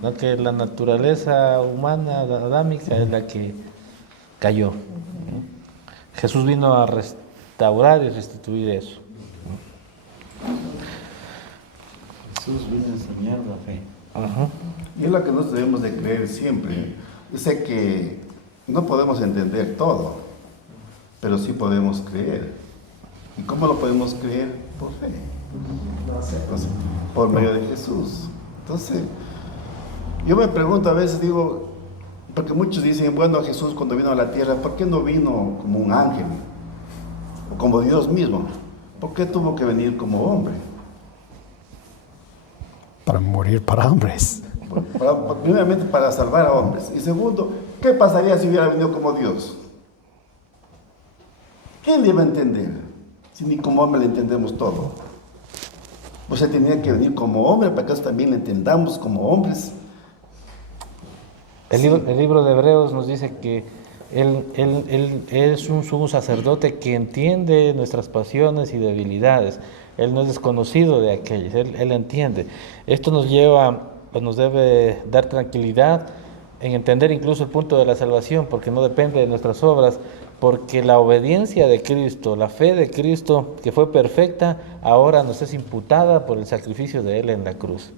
no que la naturaleza humana, adámica, es la que cayó. Jesús vino a restaurar y restituir eso. Jesús vino a enseñar la fe. Y es lo que nosotros debemos de creer siempre. Yo sé que no podemos entender todo, pero sí podemos creer. ¿Y cómo lo podemos creer? Por fe. Entonces, por medio de Jesús. Entonces, yo me pregunto a veces, digo, porque muchos dicen, bueno, Jesús cuando vino a la tierra, ¿por qué no vino como un ángel? O como Dios mismo. ¿Por qué tuvo que venir como hombre? Para morir para hombres. Primeramente para salvar a hombres. Y segundo, ¿qué pasaría si hubiera venido como Dios? ¿Quién le iba a entender? Si ni como hombre le entendemos todo. O sea, tenía que venir como hombre para que nosotros también le entendamos como hombres. El libro de Hebreos nos dice que Él es un sumo sacerdote que entiende nuestras pasiones y debilidades. Él no es desconocido de aquellas, Él entiende. Esto nos lleva, o nos debe dar tranquilidad en entender incluso el punto de la salvación, porque no depende de nuestras obras, porque la obediencia de Cristo, la fe de Cristo, que fue perfecta, ahora nos es imputada por el sacrificio de Él en la cruz.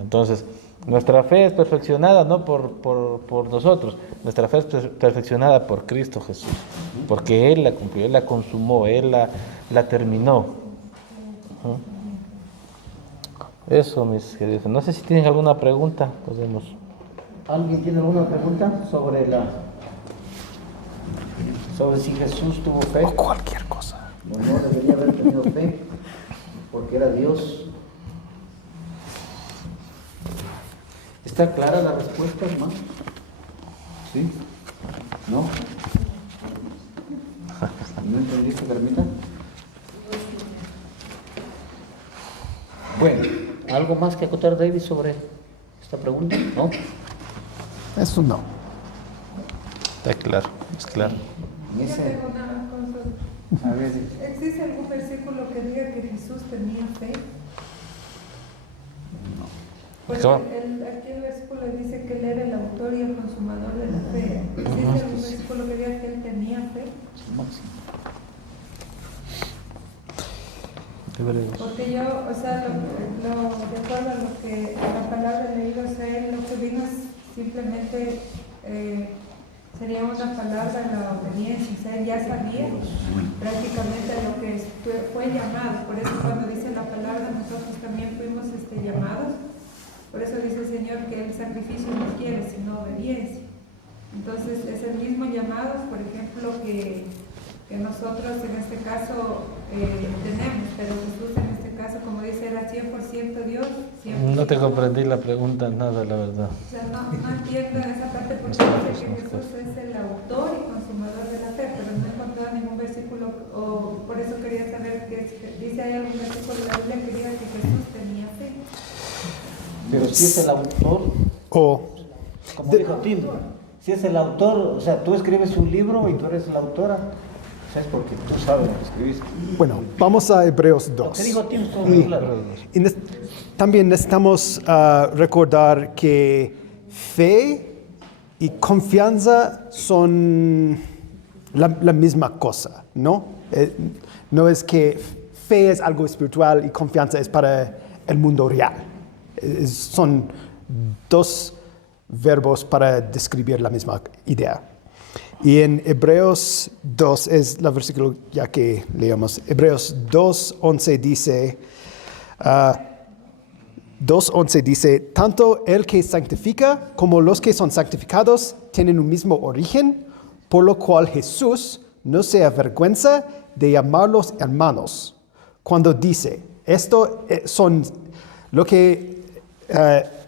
Entonces, nuestra fe es perfeccionada no por nosotros, nuestra fe es perfeccionada por Cristo Jesús, porque Él la cumplió, Él la consumó, Él la terminó. Eso, mis queridos. No sé si tienen alguna pregunta. Podemos. ¿Alguien tiene alguna pregunta sobre si Jesús tuvo fe? O cualquier cosa. O no debería haber tenido fe, porque era Dios. ¿Está clara la respuesta, hermano? ¿Sí? ¿No? ¿No entendiste, Carmita? Bueno, ¿algo más que acotar, David, sobre esta pregunta? ¿No? Eso no. Está claro, es claro. Yo tengo una cosa. A ver. ¿Existe algún versículo que diga que Jesús tenía fe? Porque aquí el versículo dice que Él era el autor y el consumador de la fe. ¿Existe algún versículo que diga que Él tenía fe? Porque yo, o sea, de acuerdo a lo que la palabra leído, o sea, Él lo que vino es simplemente sería una palabra de la obediencia, o sea, Él ya sabía prácticamente a lo que fue llamado. Por eso cuando dice la palabra, nosotros también fuimos llamados. Por eso dice el Señor que el sacrificio no quiere, sino obediencia. Entonces es el mismo llamado, por ejemplo, que nosotros en este caso tenemos, pero Jesús en este caso, como dice, era 100% Dios, 100%. No te comprendí la pregunta, nada, la verdad. O sea, no entiendo en esa parte porque dice que Jesús es el autor y consumador de la fe, pero no he encontrado ningún versículo, o por eso quería saber que dice hay algún versículo de la Biblia que diga que Jesús tenía fe. Pero si es el autor. O como dijo Tim, si es el autor, o sea, tú escribes un libro y tú eres la autora, o sea, es porque tú sabes lo que escribiste. Bueno, vamos a Hebreos 2. Lo que dijo Tim estuvo muy claro. También necesitamos recordar que fe y confianza son la misma cosa, ¿no? No es que fe es algo espiritual y confianza es para el mundo real. Son dos verbos para describir la misma idea. Y en Hebreos 2 es la versículo ya que leemos. Hebreos 2:11 dice, 2:11 dice, tanto el que santifica como los que son santificados tienen un mismo origen, por lo cual Jesús no se avergüenza de llamarlos hermanos. Cuando dice, esto son lo que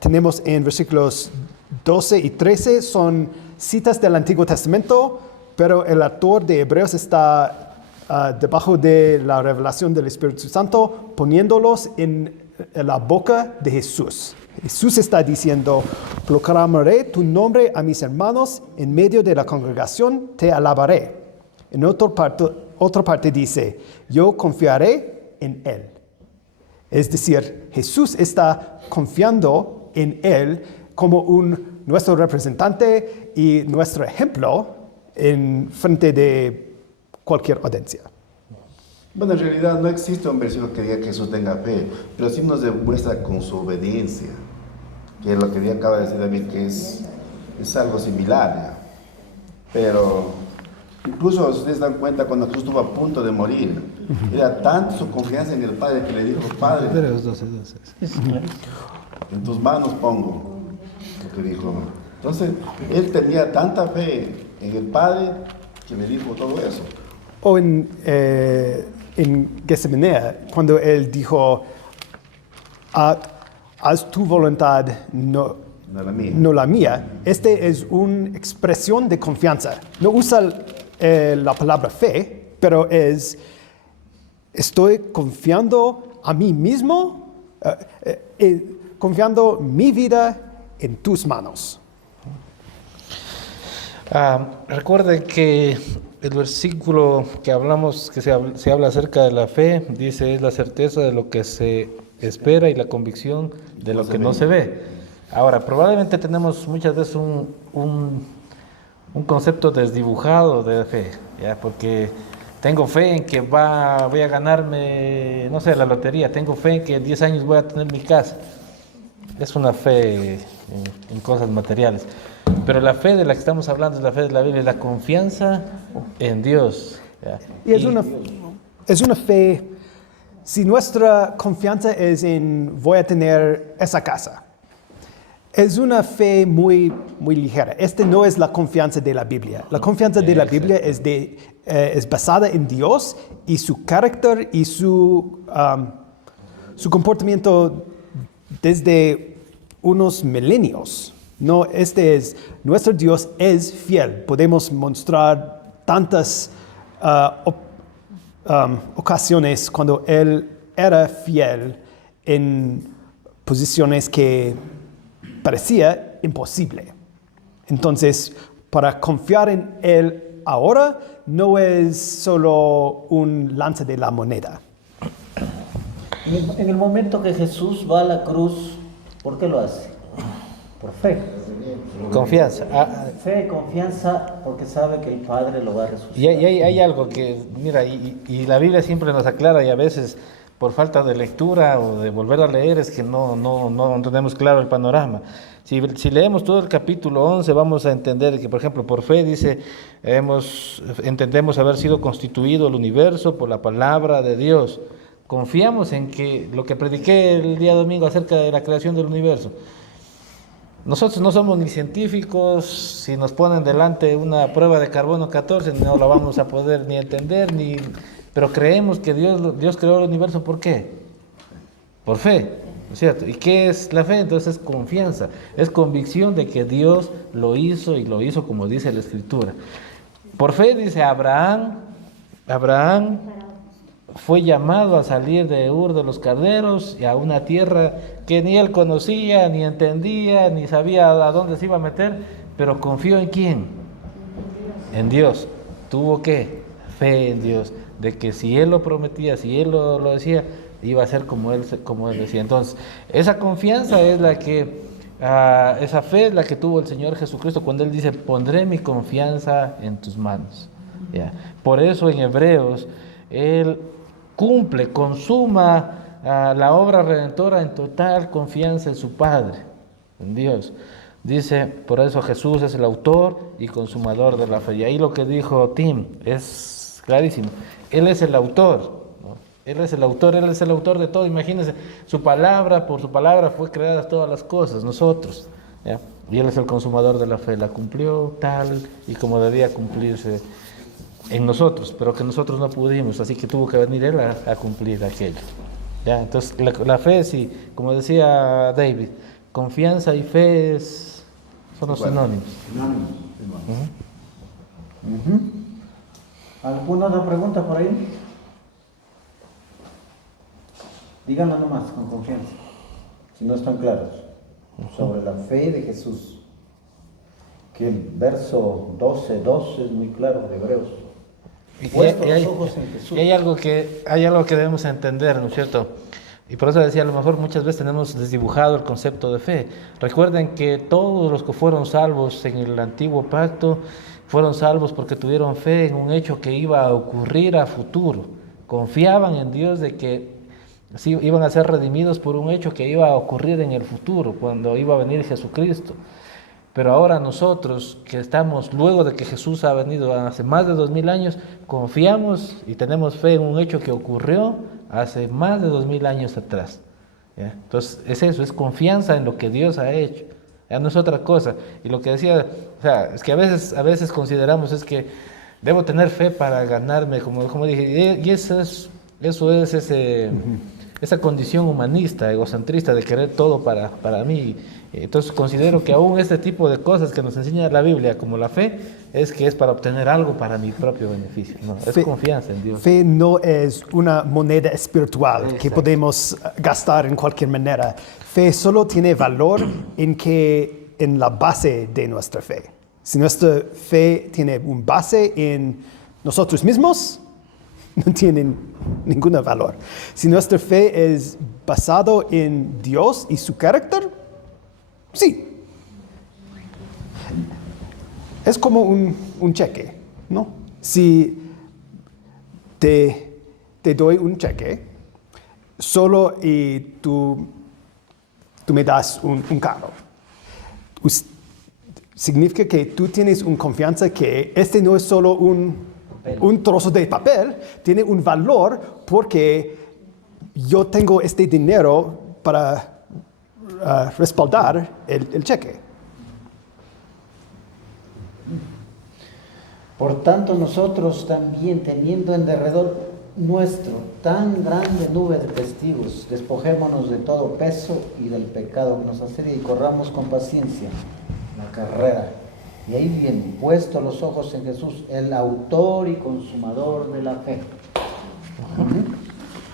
tenemos en versículos 12 y 13, son citas del Antiguo Testamento, pero el autor de Hebreos está debajo de la revelación del Espíritu Santo, poniéndolos en la boca de Jesús. Jesús está diciendo, proclamaré tu nombre a mis hermanos, en medio de la congregación te alabaré. En otra parte dice, yo confiaré en Él. Es decir, Jesús está confiando en Él como nuestro representante y nuestro ejemplo en frente de cualquier audiencia. Bueno, en realidad no existe un versículo que diga que Jesús tenga fe, pero sí nos demuestra con su obediencia, que es lo que acaba de decir David, que es algo similar. ¿Ya? Pero incluso si ustedes dan cuenta, cuando Jesús estuvo a punto de morir, era tanto su confianza en el Padre que le dijo, Padre, en tus manos pongo, lo que dijo. Entonces, él tenía tanta fe en el Padre que le dijo todo eso. O en Getsemaní, cuando él dijo, haz tu voluntad, no la mía. Este es una expresión de confianza. No usa la palabra fe, pero estoy confiando a mí mismo, confiando mi vida en tus manos. Recuerden que el versículo que hablamos, que se habla acerca de la fe, dice, es la certeza de lo que se espera y la convicción de lo que no se ve. Ahora, probablemente tenemos muchas veces un concepto desdibujado de fe, ¿ya? Porque tengo fe en que voy a ganarme, no sé, la lotería, tengo fe en que en 10 años voy a tener mi casa. Es una fe en cosas materiales. Pero la fe de la que estamos hablando es la fe de la Biblia, es la confianza en Dios. ¿Ya? Y es una fe, si nuestra confianza es en voy a tener esa casa, es una fe muy, muy ligera. No es la confianza de la Biblia. La confianza de la Biblia es basada en Dios y su carácter y su comportamiento desde unos milenios. No, nuestro Dios es fiel. Podemos mostrar tantas ocasiones cuando Él era fiel en posiciones que parecía imposible. Entonces, para confiar en Él ahora no es solo un lance de la moneda. En el momento que Jesús va a la cruz, ¿por qué lo hace? Por fe. Confianza. Fe y confianza porque sabe que el Padre lo va a resucitar. Y hay algo que, mira, y la Biblia siempre nos aclara, y a veces por falta de lectura o de volver a leer es que no tenemos claro el panorama. Si leemos todo el capítulo 11 vamos a entender que, por ejemplo, por fe dice, entendemos haber sido constituido el universo por la palabra de Dios. Confiamos en que lo que prediqué el día domingo acerca de la creación del universo. Nosotros no somos ni científicos, si nos ponen delante una prueba de carbono 14 no la vamos a poder ni entender, pero creemos que Dios creó el universo. ¿Por qué? Por fe, ¿no es cierto? ¿Y qué es la fe? Entonces es confianza, es convicción de que Dios lo hizo y lo hizo como dice la Escritura. Por fe dice Abraham fue llamado a salir de Ur de los Caldeos y a una tierra que ni él conocía, ni entendía, ni sabía a dónde se iba a meter, pero confió en ¿quién? En Dios. Tuvo ¿qué? Fe en Dios, de que si él lo prometía, si él lo decía, iba a ser como él decía. Entonces, esa confianza es la que, esa fe es la que tuvo el Señor Jesucristo cuando él dice, pondré mi confianza en tus manos. ¿Ya? Por eso en Hebreos, él cumple, consuma la obra redentora en total confianza en su Padre, en Dios. Dice, por eso Jesús es el autor y consumador de la fe. Y ahí lo que dijo Tim es clarísimo. Él es el autor, ¿no? Él es el autor de todo. Imagínense, por su palabra fue creadas todas las cosas, nosotros, ¿ya? Y Él es el consumador de la fe. La cumplió tal y como debía cumplirse en nosotros, pero que nosotros no pudimos, así que tuvo que venir Él a cumplir aquello. ¿Ya? Entonces, la fe, sí, como decía David, confianza y fe son los sinónimos. ¿Alguna otra pregunta por ahí? Díganlo nomás con confianza, si no están claros, sobre la fe de Jesús. Que el verso 12 es muy claro de Hebreos. Y hay algo que debemos entender, ¿no es cierto? Y por eso decía, a lo mejor muchas veces tenemos desdibujado el concepto de fe. Recuerden que todos los que fueron salvos en el antiguo pacto fueron salvos porque tuvieron fe en un hecho que iba a ocurrir a futuro. Confiaban en Dios de que sí, iban a ser redimidos por un hecho que iba a ocurrir en el futuro, cuando iba a venir Jesucristo. Pero ahora nosotros, que estamos luego de que Jesús ha venido hace más de 2000 años, confiamos y tenemos fe en un hecho que ocurrió hace más de 2000 años atrás. ¿Ya? Entonces, es eso, es confianza en lo que Dios ha hecho. Ya no es otra cosa. Y lo que decía, o sea, es que a veces consideramos es que debo tener fe para ganarme, como dije, y eso es esa condición humanista, egocentrista de querer todo para mí. Entonces considero que aún este tipo de cosas que nos enseña la Biblia, como la fe, es que es para obtener algo para mi propio beneficio. No, es confianza en Dios. Fe no es una moneda espiritual. Exacto. Que podemos gastar en cualquier manera. Fe solo tiene valor en la base de nuestra fe. Si nuestra fe tiene un base en nosotros mismos, no tienen ningún valor. Si nuestra fe es basado en Dios y su carácter, sí. Es como un cheque, ¿no? Si te doy un cheque solo y tú me das un carro, significa que tú tienes una confianza que este no es solo un trozo de papel, tiene un valor porque yo tengo este dinero para respaldar el cheque. Por tanto, nosotros también, teniendo en derredor nuestro tan grande nube de testigos, despojémonos de todo peso y del pecado que nos asedia y corramos con paciencia la carrera. Y ahí viene, puesto los ojos en Jesús, el autor y consumador de la fe.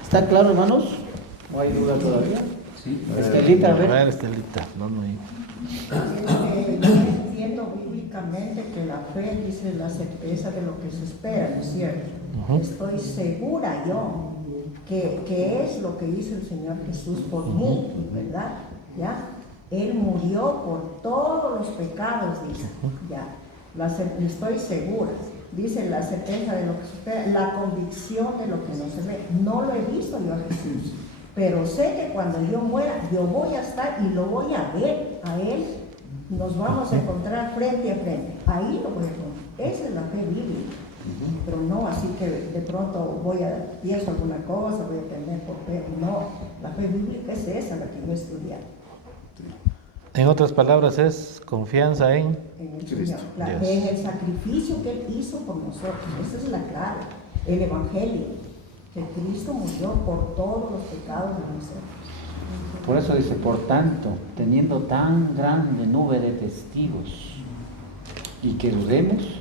¿Está claro, hermanos? ¿No hay duda todavía? Sí. Estelita, a ver. Estelita, vamos ahí. Entiendo bíblicamente que la fe dice la certeza de lo que se espera, ¿no es cierto? Estoy segura yo que es lo que hizo el Señor Jesús por mí, ¿verdad? ¿Ya? Él murió por todos los pecados, dice, ya. Estoy segura, dice la certeza de lo que se espera, la convicción de lo que no se ve. No lo he visto yo a Jesús, pero sé que cuando yo muera, yo voy a estar y lo voy a ver a Él. Nos vamos a encontrar frente a frente. Ahí lo voy a encontrar. Esa es la fe bíblica. Pero no así que de pronto pienso alguna cosa, voy a tener por fe. No, la fe bíblica es esa la que yo he estudiado. En otras palabras, es confianza en el Señor, en el sacrificio que Él hizo por nosotros. Esa es la clave. El Evangelio, que Cristo murió por todos los pecados de nosotros. Por eso dice, por tanto, teniendo tan grande nube de testigos, y que dudemos,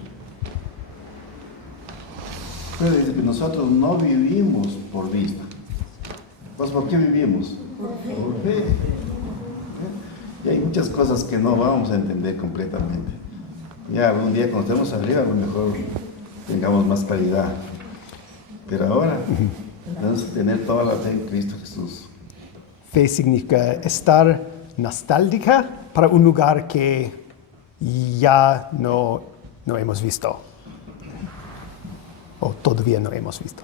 Pero dice que nosotros no vivimos por vista. Pues ¿por qué vivimos? Por fe. Y hay muchas cosas que no vamos a entender completamente. Ya algún día cuando estemos arriba a lo mejor tengamos más claridad. Pero ahora debemos tener toda la fe en Cristo Jesús. Fe significa estar nostálgica para un lugar que ya no hemos visto. O todavía no hemos visto.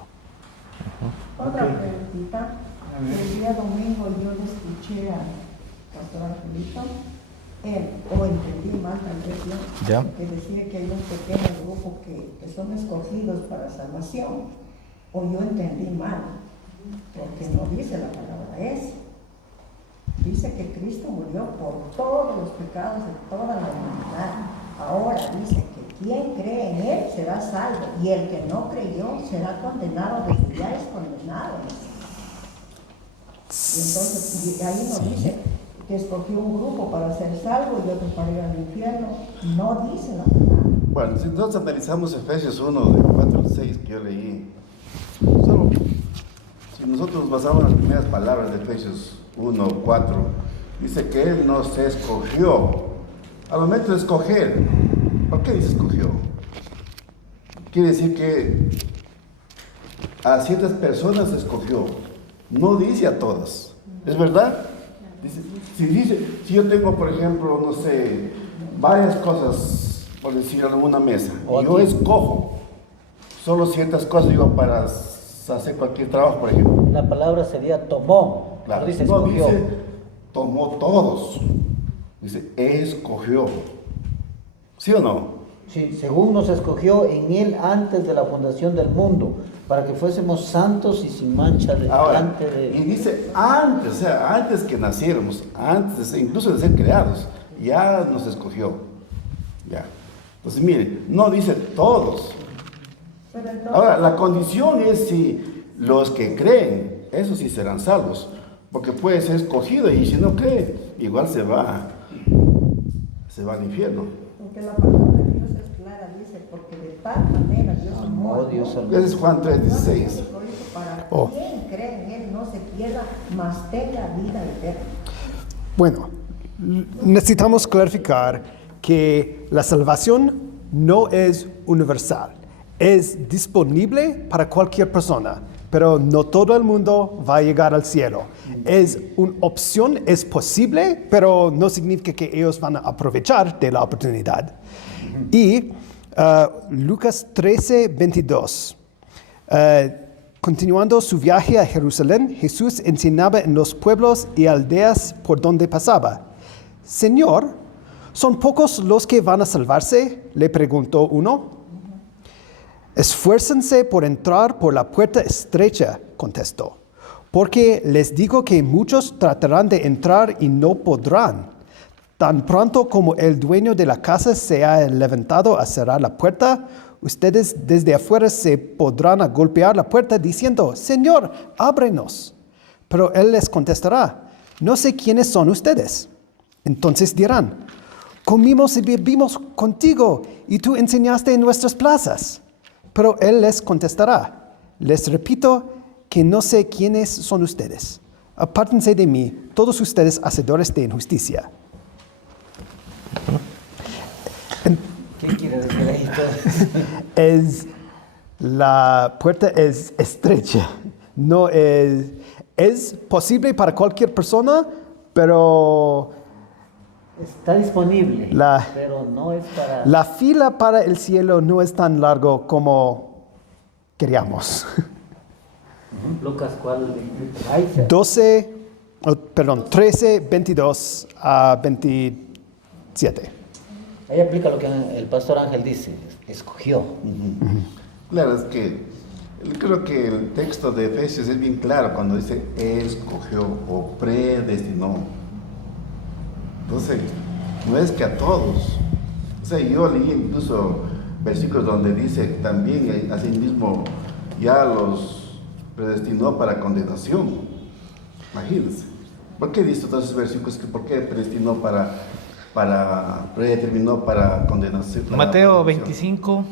Otra preguntita. El día domingo yo le escuché a Pastor Angelito, o entendí mal tal vez yo, que decía que hay un pequeño grupo que son escogidos para salvación. O yo entendí mal, porque no dice la palabra eso. Dice que Cristo murió por todos los pecados de toda la humanidad. Ahora dice que quien cree en Él será salvo, y el que no creyó será condenado, desde ya es condenado. Y entonces ahí no dice que escogió un grupo para ser salvo y otro para ir al infierno. No dice la palabra. Bueno, si nosotros analizamos Efesios 1, de 4 al 6 que yo leí, solo si nosotros nos basamos en las primeras palabras de Efesios 1, 4, dice que Él nos escogió. Al momento de escoger, ¿por qué dice escogió? Quiere decir que a ciertas personas escogió, no dice a todas. ¿Es verdad? Si yo tengo, por ejemplo, no sé, varias cosas, por decirlo en una mesa, y yo escojo solo ciertas cosas, digo, para hacer cualquier trabajo, por ejemplo. La palabra sería tomó. Claro, No dice no escogió. dice tomó todos, dice escogió. ¿Sí o no? Sí, según nos escogió en Él antes de la fundación del mundo, para que fuésemos santos y sin mancha delante de Él. Y dice antes, o sea, antes que naciéramos, antes de ser, incluso de ser creados, ya nos escogió. Ya. Entonces, mire, no dice todos. Ahora, la condición es si los que creen, esos sí serán salvos, porque puede ser escogido y si no cree, igual se va al infierno. Porque la palabra de Dios es clara, dice, porque de tal manera Dios amó. Ese es Juan 3:16. Para quien cree en Él no se pierda, mas tenga vida eterna. Bueno, necesitamos clarificar que la salvación no es universal. Es disponible para cualquier persona, pero no todo el mundo va a llegar al cielo. Es una opción, es posible, pero no significa que ellos van a aprovechar de la oportunidad. Y Lucas 13:22. Continuando su viaje a Jerusalén, Jesús enseñaba en los pueblos y aldeas por donde pasaba. Señor, ¿son pocos los que van a salvarse?, le preguntó uno. Esfuércense por entrar por la puerta estrecha, contestó, porque les digo que muchos tratarán de entrar y no podrán. Tan pronto como el dueño de la casa se ha levantado a cerrar la puerta, ustedes desde afuera se podrán a golpear la puerta diciendo, Señor, ábrenos. Pero él les contestará, no sé quiénes son ustedes. Entonces dirán, comimos y bebimos contigo y tú enseñaste en nuestras plazas. Pero él les contestará, les repito que no sé quiénes son ustedes. Apártense de mí, todos ustedes hacedores de injusticia. ¿Qué quiere decir ahí todo? La puerta es estrecha. No es posible para cualquier persona, pero está disponible, pero no es para... La fila para el cielo no es tan largo como queríamos. Lucas, ¿cuál? 13, 22 a 27. Ahí aplica lo que el pastor Ángel dice, escogió. Claro, es que creo que el texto de Efesios es bien claro cuando dice escogió o predestinó. Entonces, no es que a todos. O sea, yo leí incluso versículos donde dice que también así mismo ya los predestinó para condenación. Imagínense. ¿Por qué dice todos esos versículos? ¿Por qué predestinó predeterminó para condenación? Mateo 25,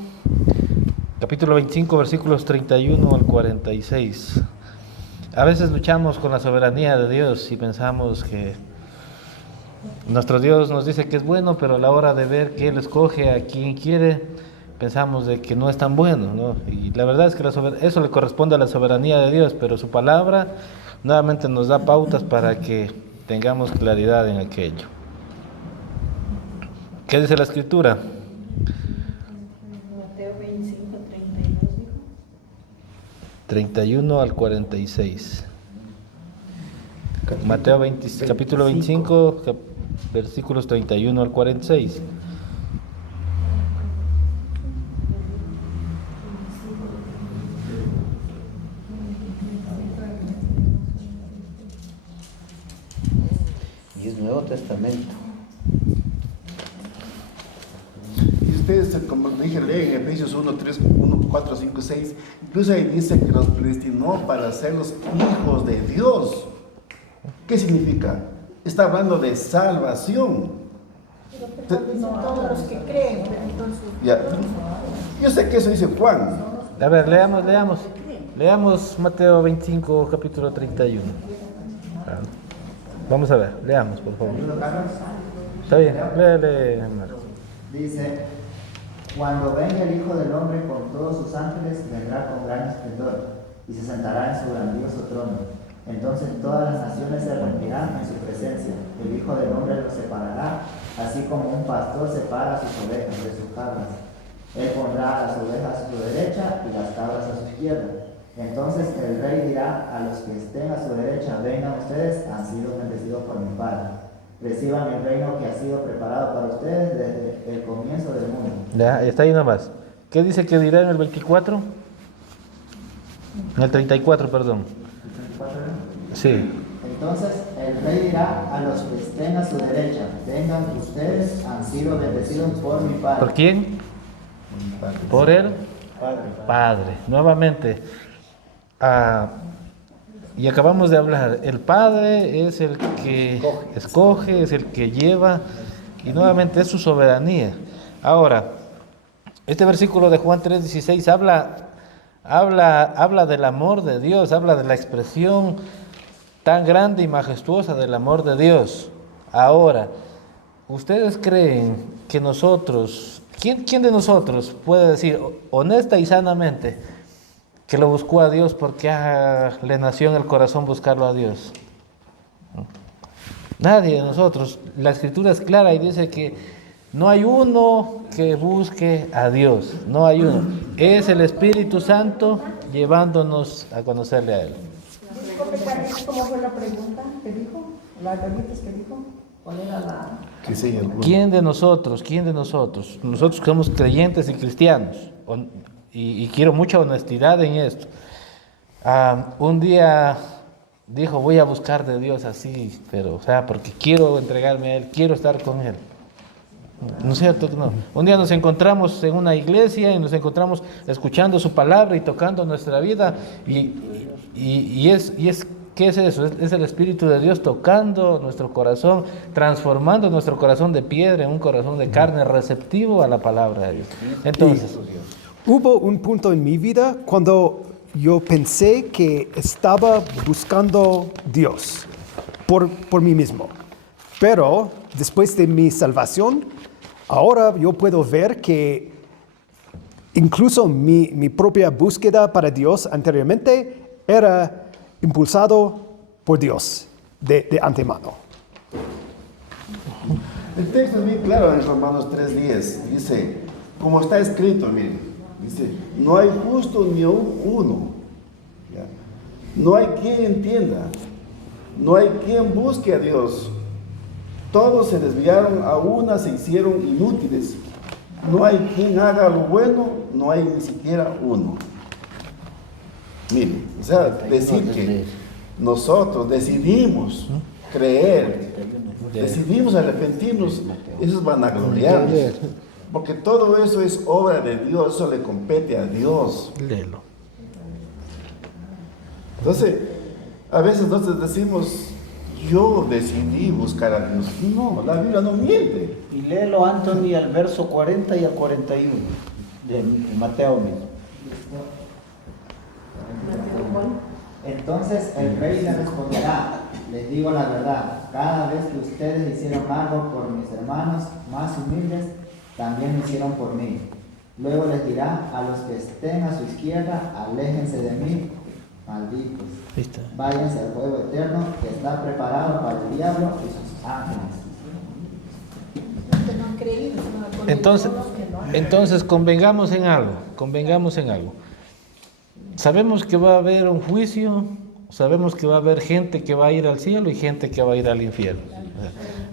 capítulo 25, versículos 31 al 46. A veces luchamos con la soberanía de Dios y pensamos que nuestro Dios nos dice que es bueno, pero a la hora de ver que Él escoge a quien quiere, pensamos de que no es tan bueno, ¿no? Y la verdad es que eso le corresponde a la soberanía de Dios, pero su palabra nuevamente nos da pautas para que tengamos claridad en aquello. ¿Qué dice la Escritura? Mateo 25, 32 dijo. 31 al 46. Mateo capítulo 25, versículos 31 al 46. Y es Nuevo Testamento. Y ustedes, como dije, leen Efesios 1, 3, 1, 4, 5, 6. Incluso ahí dice que los predestinó para ser los hijos de Dios. ¿Qué significa? Está hablando de salvación. No todos los que creen, pero entonces... Ya. Yo sé que eso dice Juan. A ver, leamos Mateo 25, capítulo 31. Vamos a ver, leamos, por favor. Está bien, léele, Marcos. Dice, cuando venga el Hijo del Hombre con todos sus ángeles, vendrá con gran esplendor y se sentará en su grandioso trono. Entonces todas las naciones se reunirán en su presencia. El Hijo del Hombre los separará, así como un pastor separa sus ovejas de sus cabras. Él pondrá a las ovejas a su derecha y las cabras a su izquierda. Entonces el rey dirá a los que estén a su derecha, vengan ustedes, han sido bendecidos por mi Padre. Reciban el reino que ha sido preparado para ustedes desde el comienzo del mundo. Ya, está ahí nomás. ¿Qué dice que dirá en el 24? En el 34, perdón. Sí. Entonces el rey dirá a los que estén a su derecha, vengan ustedes, han sido bendecidos por mi Padre. ¿Por quién? Por el Padre. Nuevamente. Y acabamos de hablar, el Padre es el que escoge, es el que lleva, y nuevamente es su soberanía. Ahora, este versículo de Juan 3:16 habla del amor de Dios, habla de la expresión tan grande y majestuosa del amor de Dios. Ahora, ¿ustedes creen que nosotros, quién de nosotros puede decir honesta y sanamente que lo buscó a Dios porque le nació en el corazón buscarlo a Dios? Nadie de nosotros. La Escritura es clara y dice que no hay uno que busque a Dios, no hay uno. Es el Espíritu Santo llevándonos a conocerle a Él. ¿Cómo fue la pregunta que dijo? ¿La que dijo? ¿Cuál era la...? ¿Quién de nosotros? Nosotros que somos creyentes y cristianos, y quiero mucha honestidad en esto. Un día dijo, voy a buscar de Dios así, pero, porque quiero entregarme a Él, quiero estar con Él. ¿No es cierto? No. Un día nos encontramos en una iglesia y nos encontramos escuchando su palabra y tocando nuestra vida, ¿qué es eso? Es el Espíritu de Dios tocando nuestro corazón, transformando nuestro corazón de piedra en un corazón de carne receptivo a la palabra de Dios. Entonces, hubo un punto en mi vida cuando yo pensé que estaba buscando Dios por mí mismo. Pero después de mi salvación, ahora yo puedo ver que incluso mi propia búsqueda para Dios anteriormente era impulsado por Dios de antemano. El texto es bien claro en Romanos 3:10. Dice, como está escrito, miren, dice, no hay justo ni aún uno. ¿Ya? No hay quien entienda. No hay quien busque a Dios. Todos se desviaron, a una se hicieron inútiles. No hay quien haga lo bueno, no hay ni siquiera uno. Miren, decir que nosotros decidimos creer, decidimos arrepentirnos, eso es vanagloriarnos. Porque todo eso es obra de Dios, eso le compete a Dios. Léelo. Entonces, a veces nosotros decimos, yo decidí buscar a Dios. No, la Biblia no miente. Y léelo, Anthony, al verso 40 y al 41 de Mateo mismo. Entonces el rey le responderá, les digo la verdad, cada vez que ustedes hicieron algo por mis hermanos más humildes, también lo hicieron por mí. Luego les dirá a los que estén a su izquierda, aléjense de mí, malditos. Váyanse al fuego eterno que está preparado para el diablo y sus ángeles. Entonces convengamos en algo. Sabemos que va a haber un juicio, sabemos que va a haber gente que va a ir al cielo y gente que va a ir al infierno.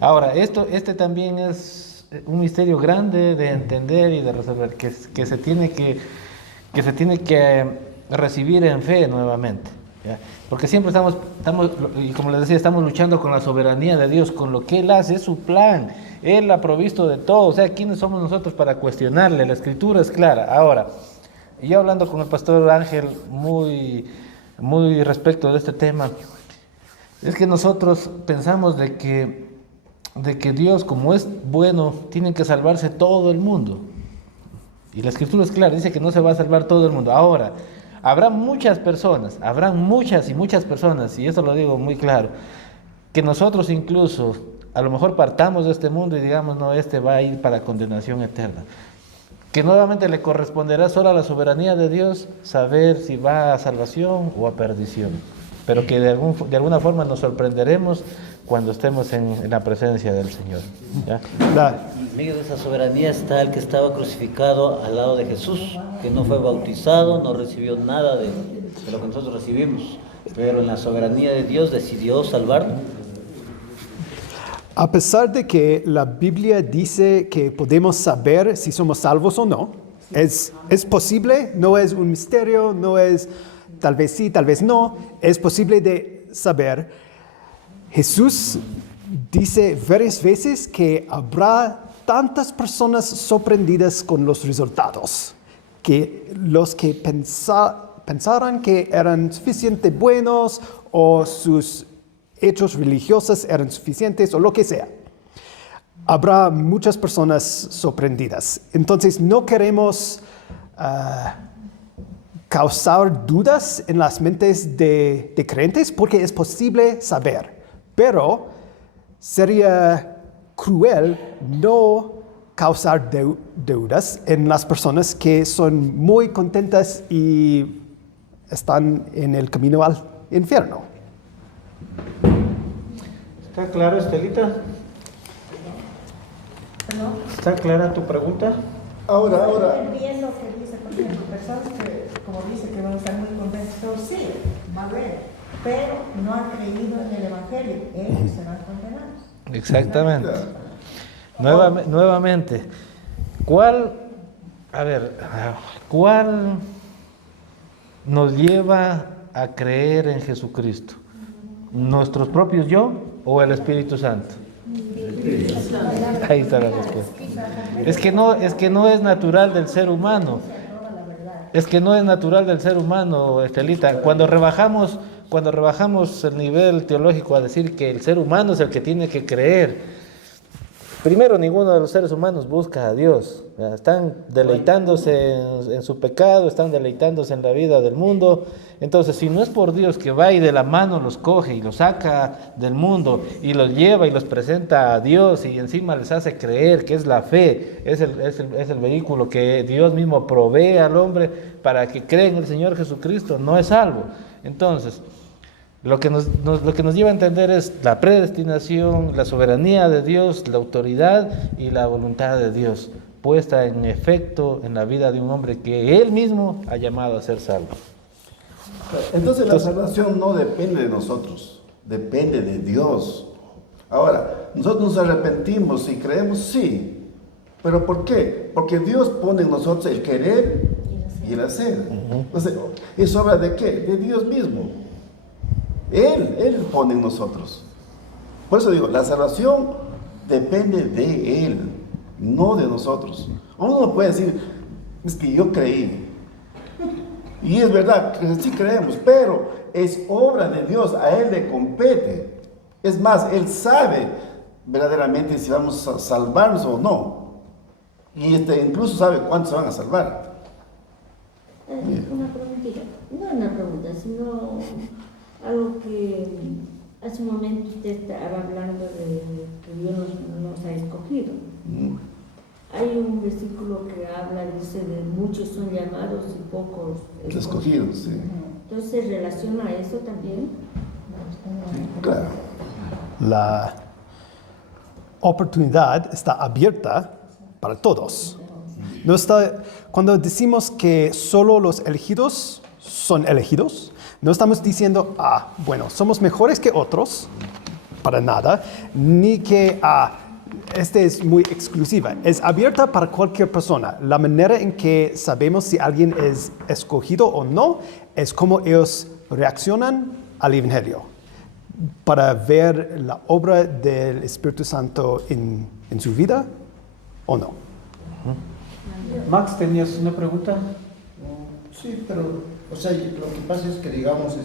Ahora, este también es un misterio grande de entender y de resolver, que se tiene que recibir en fe nuevamente, ¿ya? Porque siempre estamos, y como les decía, estamos luchando con la soberanía de Dios, con lo que Él hace, es su plan. Él ha provisto de todo. O sea, ¿quiénes somos nosotros para cuestionarle? La Escritura es clara. Ahora, y yo hablando con el pastor Ángel muy respecto de este tema, es que nosotros pensamos de que Dios, como es bueno, tiene que salvarse todo el mundo. Y la Escritura es clara, dice que no se va a salvar todo el mundo. Ahora, habrán muchas personas, y eso lo digo muy claro, que nosotros incluso a lo mejor partamos de este mundo y digamos, no, este va a ir para condenación eterna. Que nuevamente le corresponderá solo a la soberanía de Dios saber si va a salvación o a perdición. Pero que de alguna forma nos sorprenderemos cuando estemos en la presencia del Señor, ¿ya? En medio de esa soberanía está el que estaba crucificado al lado de Jesús, que no fue bautizado, no recibió nada de lo que nosotros recibimos, pero en la soberanía de Dios decidió salvarnos. A pesar de que la Biblia dice que podemos saber si somos salvos o no, es posible, no es un misterio, no es tal vez sí, tal vez no, es posible de saber. Jesús dice varias veces que habrá tantas personas sorprendidas con los resultados, que los que pensaran que eran suficientemente buenos o sus hechos religiosos eran suficientes o lo que sea. Habrá muchas personas sorprendidas. Entonces no queremos causar dudas en las mentes de creyentes porque es posible saber, pero sería cruel no causar dudas en las personas que son muy contentas y están en el camino al infierno. ¿Está claro, Estelita? ¿No? ¿Está clara tu pregunta? Ahora. Bien lo que dice, por ejemplo, personas que, como dice, que van a estar muy contentos, pero sí, va a haber, pero no han creído en el Evangelio, ellos serán condenados. Exactamente. Nuevamente, ¿cuál nos lleva a creer en Jesucristo? ¿Nuestros propios yo o el Espíritu Santo? Ahí está la respuesta. Es que no es natural del ser humano. Estelita. Cuando rebajamos el nivel teológico a decir que el ser humano es el que tiene que creer, primero, ninguno de los seres humanos busca a Dios. Están deleitándose en su pecado, están deleitándose en la vida del mundo. Entonces, si no es por Dios que va y de la mano los coge y los saca del mundo y los lleva y los presenta a Dios y encima les hace creer que es la fe, es el vehículo que Dios mismo provee al hombre para que cree en el Señor Jesucristo, no es salvo. Entonces, lo que nos lleva a entender es la predestinación, la soberanía de Dios, la autoridad y la voluntad de Dios puesta en efecto en la vida de un hombre que Él mismo ha llamado a ser salvo. Entonces la salvación no depende de nosotros, depende de Dios. Ahora, nosotros nos arrepentimos y creemos, sí. ¿Pero por qué? Porque Dios pone en nosotros el querer y el hacer. Entonces, ¿es obra de qué? De Dios mismo. Él pone en nosotros. Por eso digo, la salvación depende de Él, no de nosotros. Uno no puede decir, es que yo creí. Y es verdad, sí creemos, pero es obra de Dios, a Él le compete. Es más, Él sabe verdaderamente si vamos a salvarnos o no. Y incluso sabe cuántos se van a salvar. Una preguntita, no una pregunta, sino algo que hace un momento usted estaba hablando de que Dios nos ha escogido. Hay un versículo que habla, dice, de muchos son llamados y pocos escogidos, sí. Entonces, ¿se relaciona a eso también? Claro. La oportunidad está abierta para todos. No está, cuando decimos que solo los elegidos son elegidos, no estamos diciendo, bueno, somos mejores que otros, para nada, ni que, este es muy exclusiva. Es abierta para cualquier persona. La manera en que sabemos si alguien es escogido o no es cómo ellos reaccionan al Evangelio, para ver la obra del Espíritu Santo en su vida o no. Max, ¿tenías una pregunta? Sí, pero, o sea, lo que pasa es que, digamos,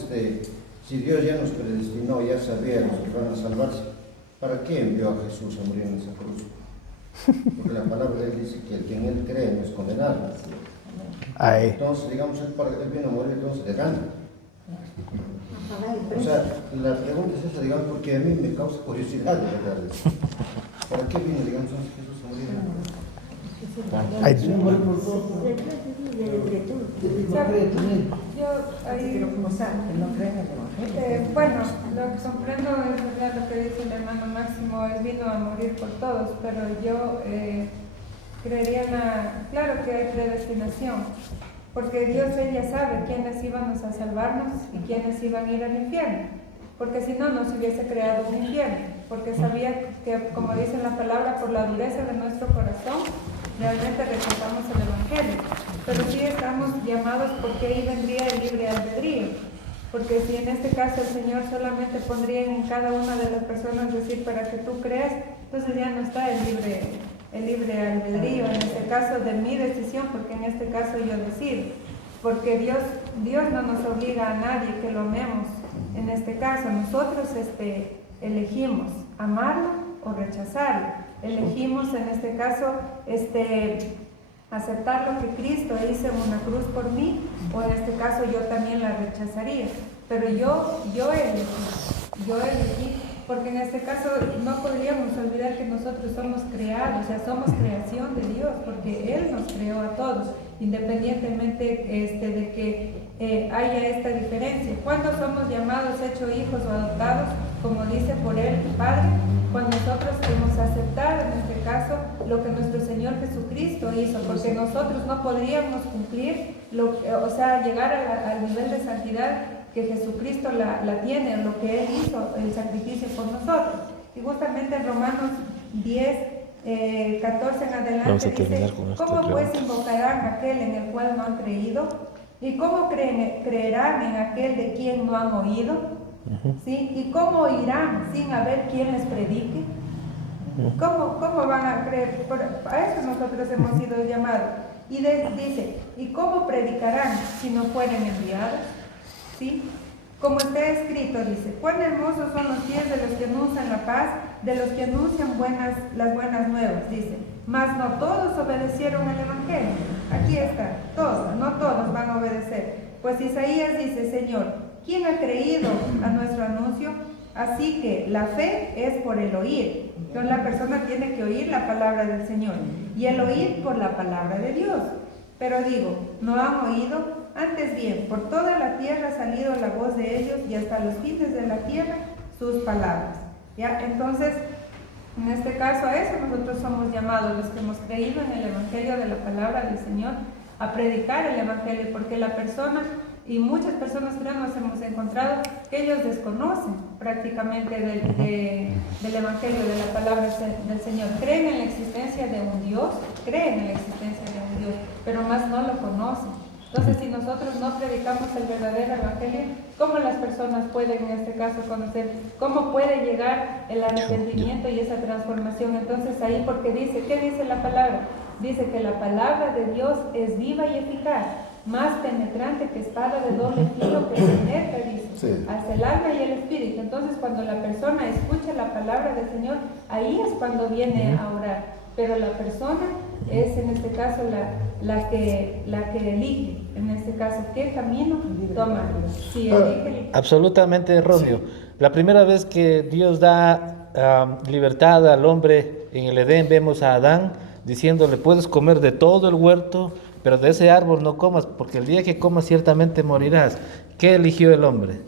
si Dios ya nos predestinó, ya sabía los que van a salvarse, ¿para qué envió a Jesús a morir en esa cruz? Porque la palabra de Él dice que el que en Él cree no es condenado. Entonces, digamos, Él vino a morir, entonces de gana. O sea, la pregunta es esa, digamos, porque a mí me causa curiosidad, de verdad. ¿Para qué vino, digamos, Jesús a morir? Bueno, lo que comprendo es verdad lo que dice el hermano Máximo, él vino a morir por todos, pero yo creería claro que hay predestinación, porque Dios él ya sabe quiénes íbamos a salvarnos y quiénes iban a ir al infierno, porque si no, no se hubiese creado un infierno, porque sabía que, como dice la palabra, por la dureza de nuestro corazón, realmente rechazamos el Evangelio, pero sí estamos llamados porque ahí vendría el libre albedrío, porque si en este caso el Señor solamente pondría en cada una de las personas decir para que tú creas, entonces ya no está el libre albedrío, en este caso de mi decisión, porque en este caso yo decido, porque Dios no nos obliga a nadie que lo amemos, en este caso nosotros elegimos amarlo o rechazarlo. Elegimos en este caso aceptar lo que Cristo hizo en una cruz por mí, o en este caso yo también la rechazaría, pero yo elegí, porque en este caso no podríamos olvidar que nosotros somos creados, o sea, somos creación de Dios, porque Él nos creó a todos, independientemente de que haya esta diferencia. ¿Cuándo somos llamados, hechos hijos o adoptados? Como dice por Él, Padre, cuando nosotros hemos aceptado, en este caso, lo que nuestro Señor Jesucristo hizo, porque nosotros no podríamos cumplir, llegar al nivel de santidad que Jesucristo la tiene, lo que Él hizo, el sacrificio por nosotros. Y justamente en Romanos 10, 14 en adelante dice, ¿cómo pues invocarán aquel en el cual no han creído? ¿Y cómo creerán en aquel de quien no han oído? ¿Sí? ¿Y cómo oirán sin haber quien les predique? ¿Cómo van a creer? A eso nosotros hemos sido llamados. Y dice, ¿y cómo predicarán si no fueren enviados? ¿Sí? Como está escrito, dice, cuán hermosos son los pies de los que anuncian la paz, de los que anuncian las buenas nuevas, dice. Mas no todos obedecieron el Evangelio. Aquí está, todos, no todos van a obedecer. Pues Isaías dice, Señor, ¿quién ha creído a nuestro anuncio? Así que la fe es por el oír. Entonces la persona tiene que oír la palabra del Señor. Y el oír por la palabra de Dios. Pero digo, ¿no han oído? Antes bien, por toda la tierra ha salido la voz de ellos y hasta los fines de la tierra sus palabras. ¿Ya? Entonces, en este caso a eso nosotros somos llamados, los que hemos creído en el Evangelio de la palabra del Señor, a predicar el Evangelio, porque la persona, y muchas personas creo nos hemos encontrado que ellos desconocen prácticamente del Evangelio, de la palabra del Señor. Creen en la existencia de un Dios, pero más no lo conocen. Entonces, si nosotros no predicamos el verdadero Evangelio, ¿cómo las personas pueden en este caso conocer? ¿Cómo puede llegar el arrepentimiento y esa transformación? Entonces ahí, porque dice, ¿qué dice la palabra? Dice que la palabra de Dios es viva y eficaz, más penetrante que espada de doble filo, que penetra, dice, hacia el alma y el espíritu. Entonces, cuando la persona escucha la palabra del Señor, ahí es cuando viene a orar. Pero la persona es en este caso la que elige, en este caso, ¿qué camino toma? Si elige Absolutamente erróneo. La primera vez que Dios da libertad al hombre en el Edén, vemos a Adán diciéndole, puedes comer de todo el huerto, pero de ese árbol no comas, porque el día que comas ciertamente morirás. ¿Qué eligió el hombre?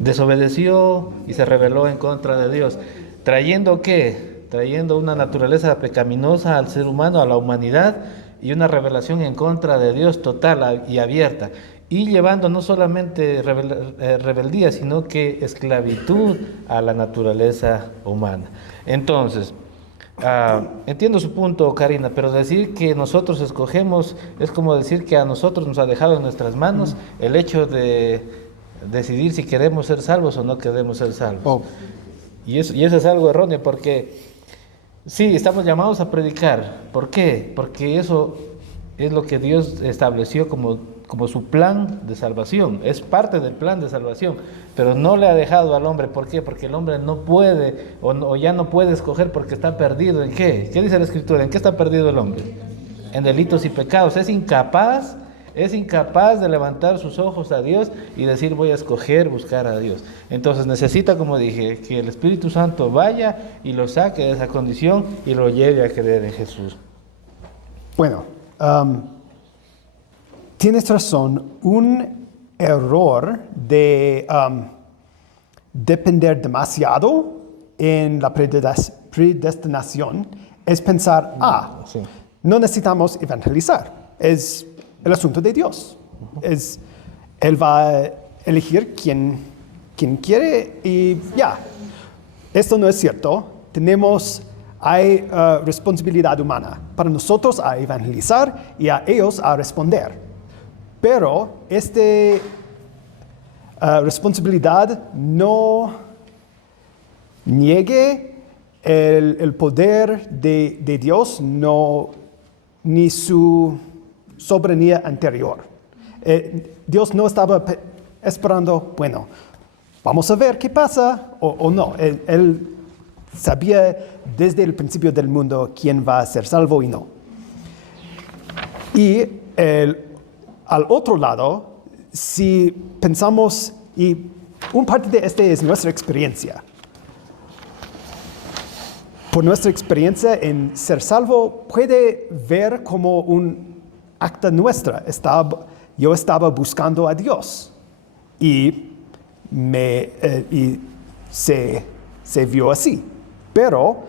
Desobedeció y se rebeló en contra de Dios. ¿Trayendo qué? Trayendo una naturaleza pecaminosa al ser humano, a la humanidad, y una rebelación en contra de Dios total y abierta. Y llevando no solamente rebeldía, sino que esclavitud a la naturaleza humana. Entonces, entiendo su punto, Karina, pero decir que nosotros escogemos es como decir que a nosotros nos ha dejado en nuestras manos el hecho de decidir si queremos ser salvos o no queremos ser salvos. Y eso es algo erróneo, porque sí, estamos llamados a predicar. ¿Por qué? Porque eso es lo que Dios estableció como su plan de salvación. Es parte del plan de salvación, pero no le ha dejado al hombre. ¿Por qué? Porque el hombre no puede o ya no puede escoger porque está perdido. ¿En qué? ¿Qué dice la Escritura? ¿En qué está perdido el hombre? En delitos y pecados. Es incapaz de levantar sus ojos a Dios y decir voy a escoger buscar a Dios. Entonces necesita, como dije, que el Espíritu Santo vaya y lo saque de esa condición y lo lleve a creer en Jesús. Bueno, tienes razón. Un error de depender demasiado en la predestinación es pensar, no necesitamos evangelizar. Es el asunto de Dios. Él va a elegir quien quiere y ya. Esto no es cierto. Hay responsabilidad humana para nosotros a evangelizar y a ellos a responder. Pero esta responsabilidad no niegue el poder de Dios, ni su soberanía anterior. Dios no estaba esperando, bueno, vamos a ver qué pasa o no. Él sabía desde el principio del mundo quién va a ser salvo y no. Y al otro lado, si pensamos, y una parte de este es nuestra experiencia. Por nuestra experiencia en ser salvo, puede ver como un acta nuestra. Yo estaba buscando a Dios y se vio así. Pero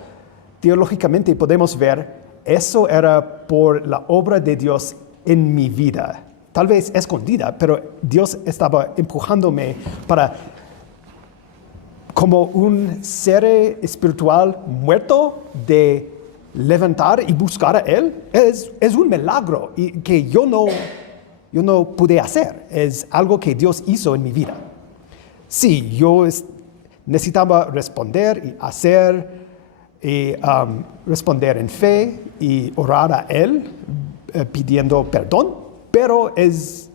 teológicamente podemos ver, eso era por la obra de Dios en mi vida. Tal vez escondida, pero Dios estaba empujándome para, como un ser espiritual muerto, de levantar y buscar a Él. Es un milagro y que yo no pude hacer. Es algo que Dios hizo en mi vida. Sí, yo necesitaba responder y hacer, responder en fe y orar a Él pidiendo perdón, pero es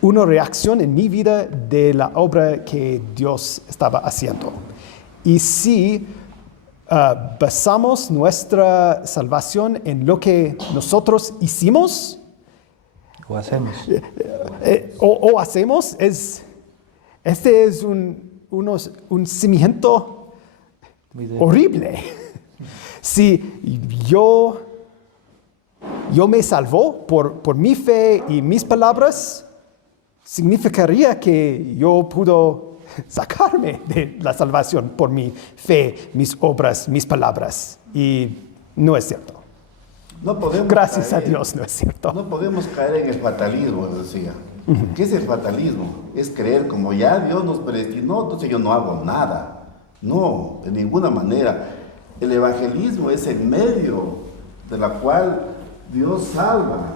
una reacción en mi vida de la obra que Dios estaba haciendo. Y si basamos nuestra salvación en lo que nosotros hicimos o hacemos, este es un cimiento horrible. Si yo me salvó por mi fe y mis palabras, significaría que yo puedo sacarme de la salvación por mi fe, mis obras, mis palabras. Y no es cierto. Gracias a Dios no es cierto. No podemos caer en el fatalismo, decía. ¿Qué es el fatalismo? Es creer como ya Dios nos predestinó, entonces yo no hago nada. No, de ninguna manera. El evangelismo es el medio de la cual Dios salva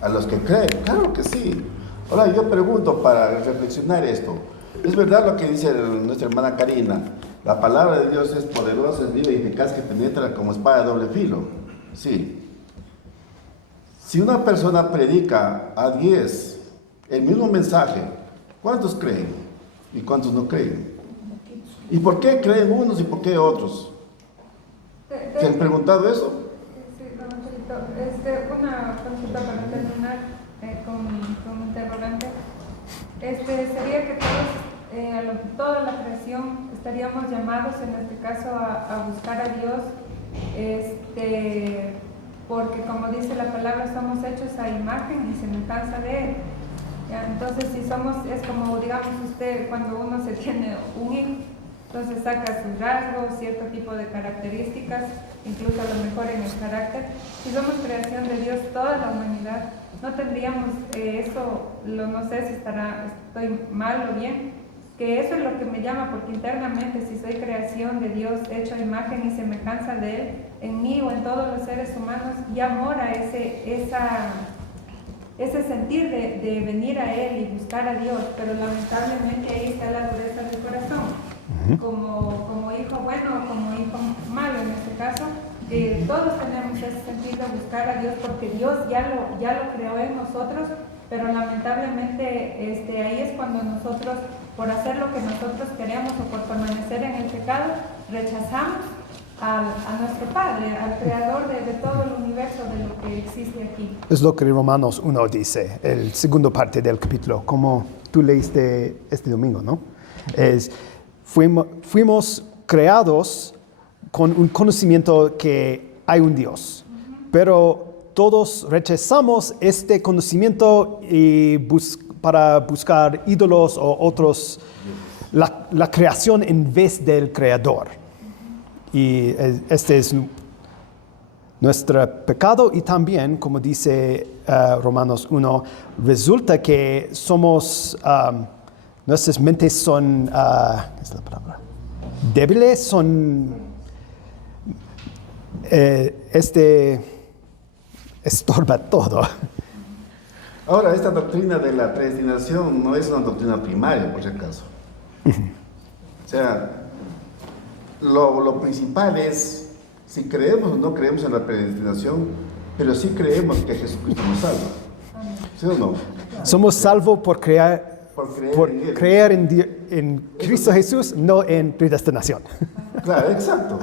a los que creen. Claro que sí. Ahora yo pregunto para reflexionar esto. Es verdad lo que dice nuestra hermana Karina. La palabra de Dios es poderosa, es viva y eficaz, que penetra como espada de doble filo. Sí. Si una persona predica a 10 el mismo mensaje, ¿cuántos creen y cuántos no creen? ¿Y por qué creen unos y por qué otros? ¿Se han preguntado eso? Una consulta para terminar con un interrogante. Sería que toda la creación estaríamos llamados en este caso a buscar a Dios, porque como dice la palabra, somos hechos a imagen y semejanza de Él. ¿Ya? Entonces, si somos, es como, digamos, cuando uno se tiene un hijo, entonces saca sus rasgos, cierto tipo de características, incluso a lo mejor en el carácter. Si somos creación de Dios, toda la humanidad, no tendríamos no sé si estoy mal o bien, que eso es lo que me llama, porque internamente, si soy creación de Dios, hecho a imagen y semejanza de Él, en mí o en todos los seres humanos, ya mora ese sentir de venir a Él y buscar a Dios, pero lamentablemente ahí está la dureza del corazón. Como hijo bueno o como hijo malo en este caso, todos tenemos ese sentido de buscar a Dios porque Dios ya lo creó en nosotros, pero lamentablemente ahí es cuando nosotros, por hacer lo que nosotros queremos o por permanecer en el pecado, rechazamos a nuestro Padre, al Creador de todo el universo, de lo que existe aquí. Es lo que Romanos 1 dice, el segundo parte del capítulo, como tú leíste este domingo, ¿no? Fuimos creados con un conocimiento que hay un Dios, pero todos rechazamos este conocimiento para buscar ídolos o otros, la creación en vez del Creador. Y este es nuestro pecado y también, como dice Romanos 1, resulta que nuestras mentes son, ¿qué es la palabra? Débiles, estorba todo. Ahora, esta doctrina de la predestinación no es una doctrina primaria, por si acaso. O sea, lo principal es, si creemos o no creemos en la predestinación, pero sí creemos que Jesucristo nos salva. ¿Sí o no? Somos salvos por creer en Cristo Jesús, no en predestinación. Claro, exacto.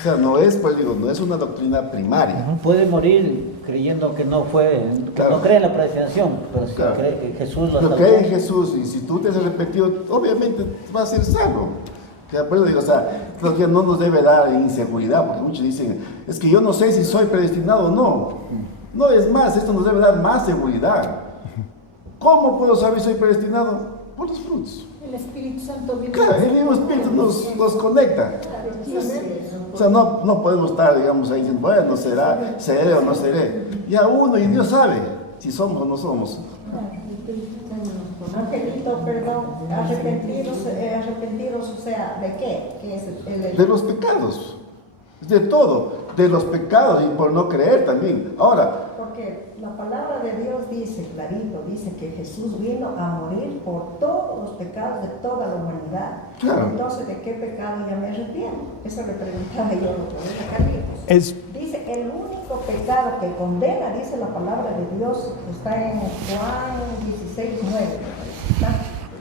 O sea, no es una doctrina primaria. Puede morir creyendo que no cree en la predestinación, pero si cree que Jesús lo salvó. Cree en Jesús, y si tú te has arrepentido, obviamente vas a ser salvo. No nos debe dar inseguridad, porque muchos dicen, es que yo no sé si soy predestinado o no. No, es más, esto nos debe dar más seguridad. ¿Cómo puedo saber si soy predestinado? Por los frutos. El Espíritu Santo vive. Claro, el mismo Espíritu nos conecta. O sea, no podemos estar, digamos, ahí diciendo, bueno, seré o no seré. Ya uno y Dios sabe si somos o no somos. Angelito, perdón, arrepentidos, o sea, ¿de qué? ¿Qué es de los pecados, de todo, de los pecados y por no creer también. Ahora, porque la palabra de Dios dice, clarito, dice que Jesús vino a morir por todos los pecados de toda la humanidad. Claro. Entonces, ¿de qué pecado ya me arrepiento? Eso le preguntaba yo a Carlitos. Dice, el único pecado que condena, dice la palabra de Dios, está en Juan 16:9.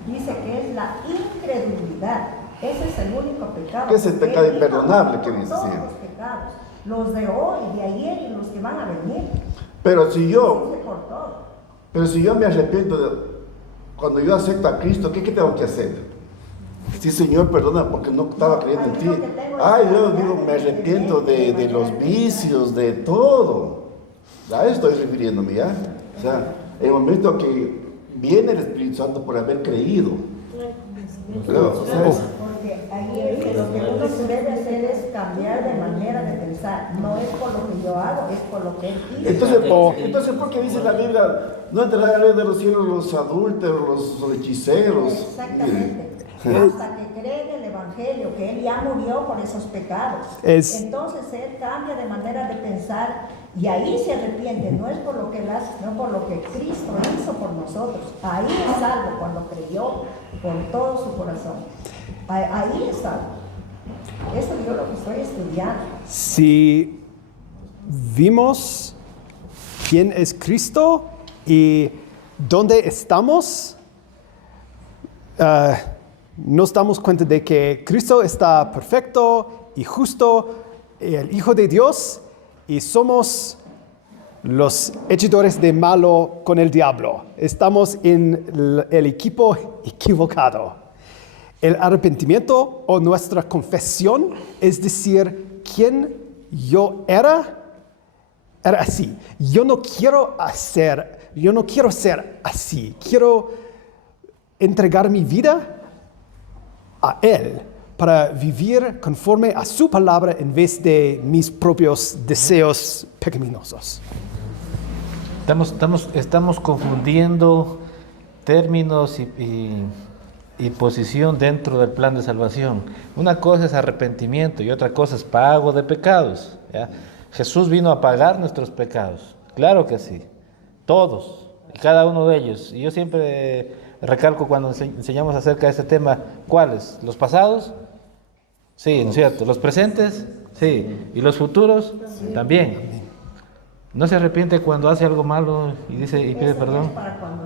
Dice que es la incredulidad. Ese es el único pecado. Es el pecado imperdonable que dice. Todos los pecados, los de hoy, de ayer y los que van a venir. Pero si yo me arrepiento cuando yo acepto a Cristo, ¿qué tengo que hacer? Sí, Señor, perdona porque no estaba creyendo en ti. Yo digo, me arrepiento de los vicios, de todo. A eso estoy refiriéndome, ¿ya? O sea, el momento que viene el Espíritu Santo por haber creído. Porque ahí lo que uno debe hacer es cambiar de manera de pensar. No es por lo que yo hago, es por lo que Él hizo. Entonces, ¿por qué dice la Biblia, no entrarán a la ley de los cielos los adúlteros, los hechiceros? Exactamente. Hasta que cree en el Evangelio, que Él ya murió por esos pecados. Entonces Él cambia de manera de pensar y ahí se arrepiente. No es por lo que Él hace, sino por lo que Cristo hizo por nosotros. Ahí es salvo cuando creyó con todo su corazón. Ahí es salvo. Eso yo lo que estoy estudiando. Si vimos quién es Cristo y dónde estamos, nos damos cuenta de que Cristo está perfecto y justo, el Hijo de Dios, y somos los hechizadores de malo con el diablo. Estamos en el equipo equivocado. El arrepentimiento o nuestra confesión es decir, quién yo era así. Yo no quiero ser así. Quiero entregar mi vida a Él para vivir conforme a su palabra en vez de mis propios deseos pecaminosos. Estamos confundiendo términos y posición dentro del plan de salvación. Una cosa es arrepentimiento y otra cosa es pago de pecados, ¿ya? Jesús vino a pagar nuestros pecados, claro que sí, todos y cada uno de ellos. Y yo siempre recalco cuando enseñamos acerca de este tema, ¿cuáles? ¿Los pasados? Sí, ¿no es cierto? ¿Los presentes? Sí. ¿Y los futuros? También. ¿No se arrepiente cuando hace algo malo y pide perdón? Es para cuando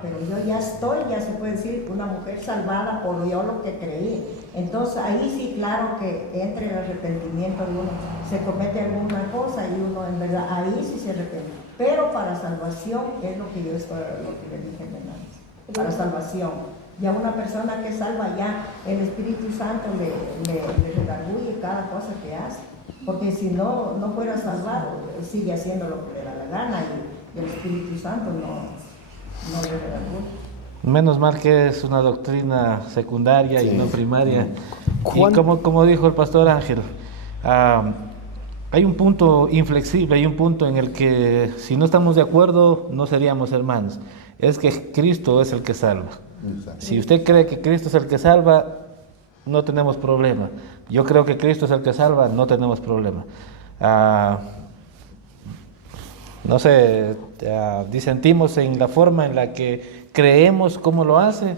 pero yo ya se puede decir, una mujer salvada por yo lo que creí. Entonces ahí sí, claro que entre el arrepentimiento de uno, se comete alguna cosa y uno en verdad, ahí sí se arrepiente. Pero para salvación es lo que yo lo que le dije antes, para salvación. Ya una persona que salva ya, el Espíritu Santo le redarguye cada cosa que hace. Porque si no fuera salvado, sigue haciendo lo que le da la gana y el Espíritu Santo no le redarguye. Menos mal que es una doctrina secundaria y no primaria. Y como dijo el pastor Ángel, hay un punto inflexible, hay un punto en el que si no estamos de acuerdo no seríamos hermanos. Es que Cristo es el que salva. Exacto. Si usted cree que Cristo es el que salva, no tenemos problema. Yo creo que Cristo es el que salva, no tenemos problema. No sé, disentimos en la forma en la que creemos cómo lo hace.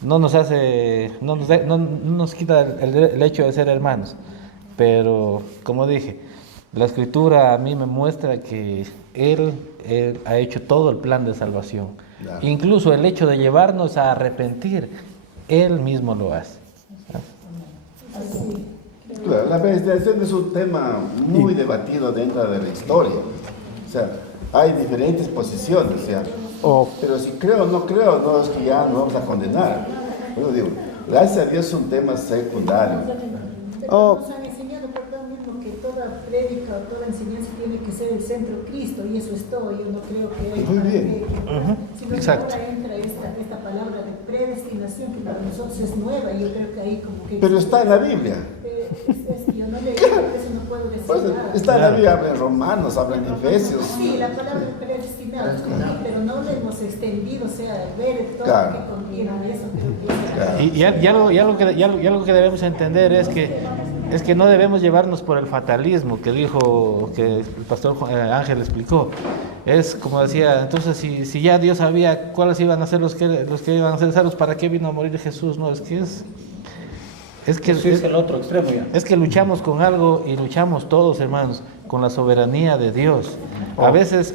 No nos quita el hecho de ser hermanos. Pero, como dije, la Escritura a mí me muestra que Él ha hecho todo el plan de salvación. Claro. Incluso el hecho de llevarnos a arrepentir, Él mismo lo hace. Claro, la predestinación es un tema muy debatido dentro de la historia. O sea, hay diferentes posiciones. O sea, pero si creo o no creo, no es que ya no vamos a condenar. Yo digo, gracias a Dios es un tema secundario. Nos han enseñado por lo mismo que toda prédica o toda enseñanza tiene que ser el centro Cristo, y eso es todo. Yo no creo que hay muy bien. Sino que ahora entra esta palabra de predestinación, que para nosotros es nueva, y yo creo que ahí como que... Pero está en la Biblia. Yo no leí, por eso no puedo decir pues nada. Está en la Biblia, habla en Romanos, habla en Efesios. Sí, la palabra predestinado, pero no le hemos extendido, o sea, ver todo lo que contiene eso. Claro. Y ya lo que debemos entender es que no debemos llevarnos por el fatalismo que el pastor Ángel explicó. Es como decía, entonces si ya Dios sabía cuáles iban a ser los que iban a ser salvos, ¿para qué vino a morir Jesús? No, es que el otro extremo ya. Es que luchamos con algo, y luchamos todos, hermanos, con la soberanía de Dios. A veces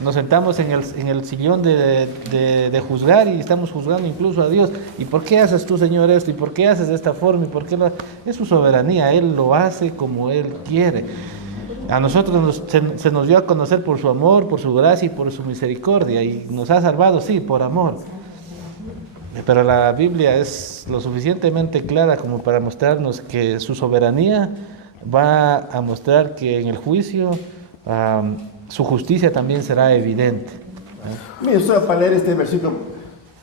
nos sentamos en el sillón de juzgar, y estamos juzgando incluso a Dios. ¿Y por qué haces tú, Señor, esto? ¿Y por qué haces de esta forma? ¿Y por qué es su soberanía? Él lo hace como Él quiere. A nosotros se nos dio a conocer por su amor, por su gracia y por su misericordia, y nos ha salvado, sí, por amor. Pero la Biblia es lo suficientemente clara como para mostrarnos que su soberanía va a mostrar que en el juicio su justicia también será evidente. Mira, estoy para leer este versículo,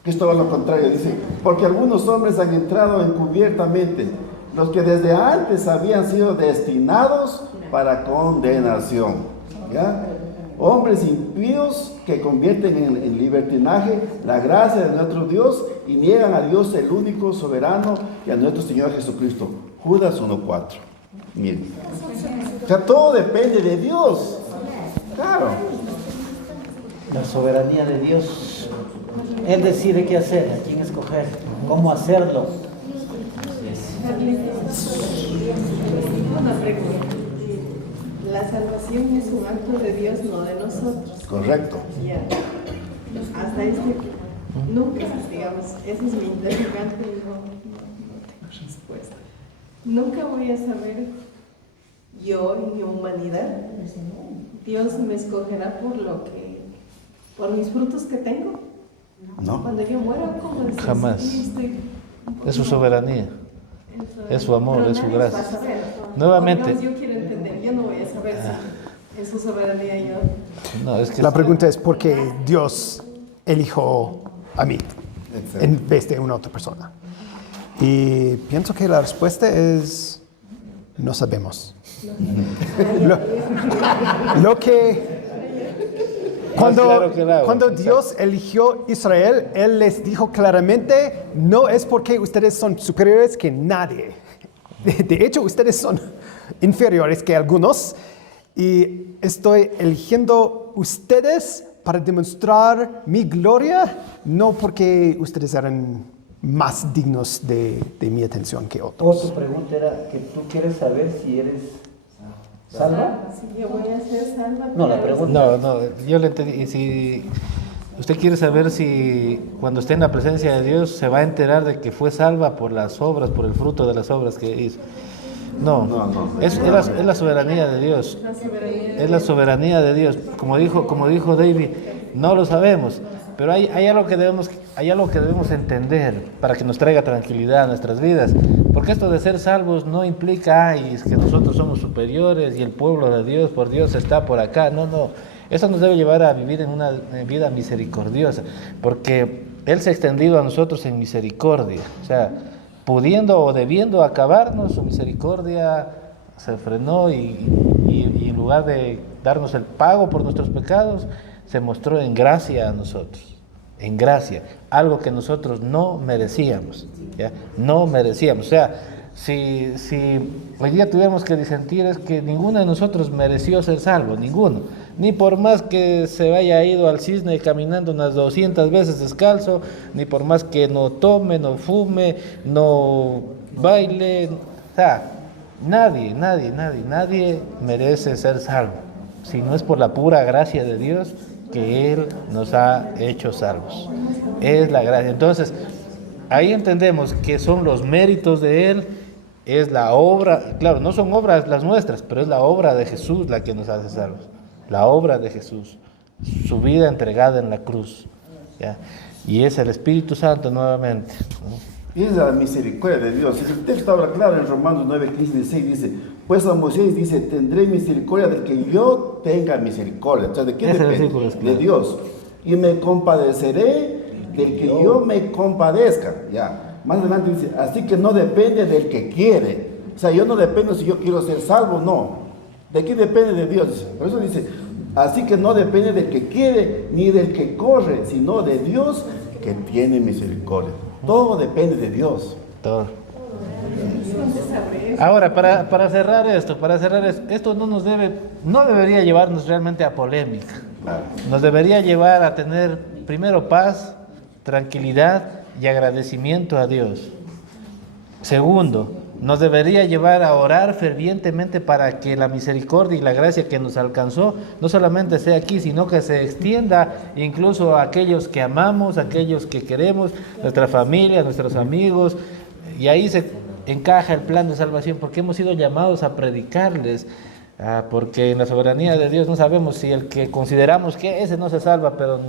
que esto va a lo contrario. Dice, porque algunos hombres han entrado encubiertamente, los que desde antes habían sido destinados para condenación. ¿Ya? Hombres impíos que convierten en libertinaje la gracia de nuestro Dios y niegan a Dios el único soberano y a nuestro Señor Jesucristo. Judas 1:4. Miren. O sea, todo depende de Dios. Claro. La soberanía de Dios. Él decide qué hacer, a quién escoger, cómo hacerlo. Una pregunta. La salvación es un acto de Dios, no de nosotros. Correcto. Ya. Hasta nunca, digamos, esa es mi interrogante, no tengo respuesta. Nunca voy a saber yo en mi humanidad, Dios me escogerá por mis frutos que tengo. No. Cuando yo muera, ¿cómo decir? Jamás. Sí, Es su soberanía, es su amor, pero es su nadie gracia. va a saber. Nuevamente. Por Dios, yo quiero entender, yo no voy a saber si en su soberanía yo. No, es que La pregunta es por qué Dios eligió a mí en vez de una otra persona. Y pienso que la respuesta es no sabemos. Lo que cuando Dios eligió Israel, Él les dijo claramente, no es porque ustedes son superiores que nadie. De hecho, ustedes son inferiores que algunos. Y estoy eligiendo ustedes para demostrar mi gloria, no porque ustedes eran más dignos de mi atención que otros. Otra pregunta era que tú quieres saber si eres salva. Si yo voy a ser salva. No, la pregunta. No, yo le entendí. Y si usted quiere saber si cuando esté en la presencia de Dios se va a enterar de que fue salva por las obras, por el fruto de las obras que hizo. No, es la soberanía de Dios. Es la soberanía de Dios. Como dijo David, no lo sabemos. Pero hay algo que debemos entender para que nos traiga tranquilidad a nuestras vidas. Porque esto de ser salvos no implica es que nosotros somos superiores y el pueblo de Dios, por Dios, está por acá. No. Eso nos debe llevar a vivir en una vida misericordiosa. Porque Él se ha extendido a nosotros en misericordia. O sea, pudiendo o debiendo acabarnos, su misericordia se frenó y en lugar de darnos el pago por nuestros pecados, se mostró en gracia a nosotros, en gracia, algo que nosotros no merecíamos, ¿ya? No merecíamos. O sea, si hoy día tuviéramos que disentir, es que ninguno de nosotros mereció ser salvo, ninguno, ni por más que se haya ido al cisne caminando unas 200 veces descalzo, ni por más que no tome, no fume, no baile, o sea, nadie merece ser salvo, si no es por la pura gracia de Dios que Él nos ha hecho salvos. Es la gracia. Entonces, ahí entendemos que son los méritos de Él, es la obra, claro, no son obras las nuestras, pero es la obra de Jesús la que nos hace salvos. La obra de Jesús, su vida entregada en la cruz, ¿ya? Y es el Espíritu Santo nuevamente, ¿no? Y es la misericordia de Dios. El texto habla claro en Romanos 9:15-16, dice, pues a Moisés dice, tendré misericordia del que yo tenga misericordia. O sea, ¿de qué depende? De Dios. Y me compadeceré del que yo me compadezca. Ya. Más adelante dice, así que no depende del que quiere. O sea, yo no dependo si yo quiero ser salvo, no. ¿De qué depende? De Dios. Por eso dice, así que no depende del que quiere ni del que corre, sino de Dios que tiene misericordia. Todo depende de Dios. Todo. Ahora, para cerrar esto no debería llevarnos realmente a polémica. Nos debería llevar a tener primero paz, tranquilidad y agradecimiento a Dios. Segundo, nos debería llevar a orar fervientemente para que la misericordia y la gracia que nos alcanzó no solamente sea aquí, sino que se extienda incluso a aquellos que amamos, a aquellos que queremos, nuestra familia, nuestros amigos, y ahí se encaja el plan de salvación, porque hemos sido llamados a predicarles, porque en la soberanía de Dios no sabemos si el que consideramos que ese no se salva, pero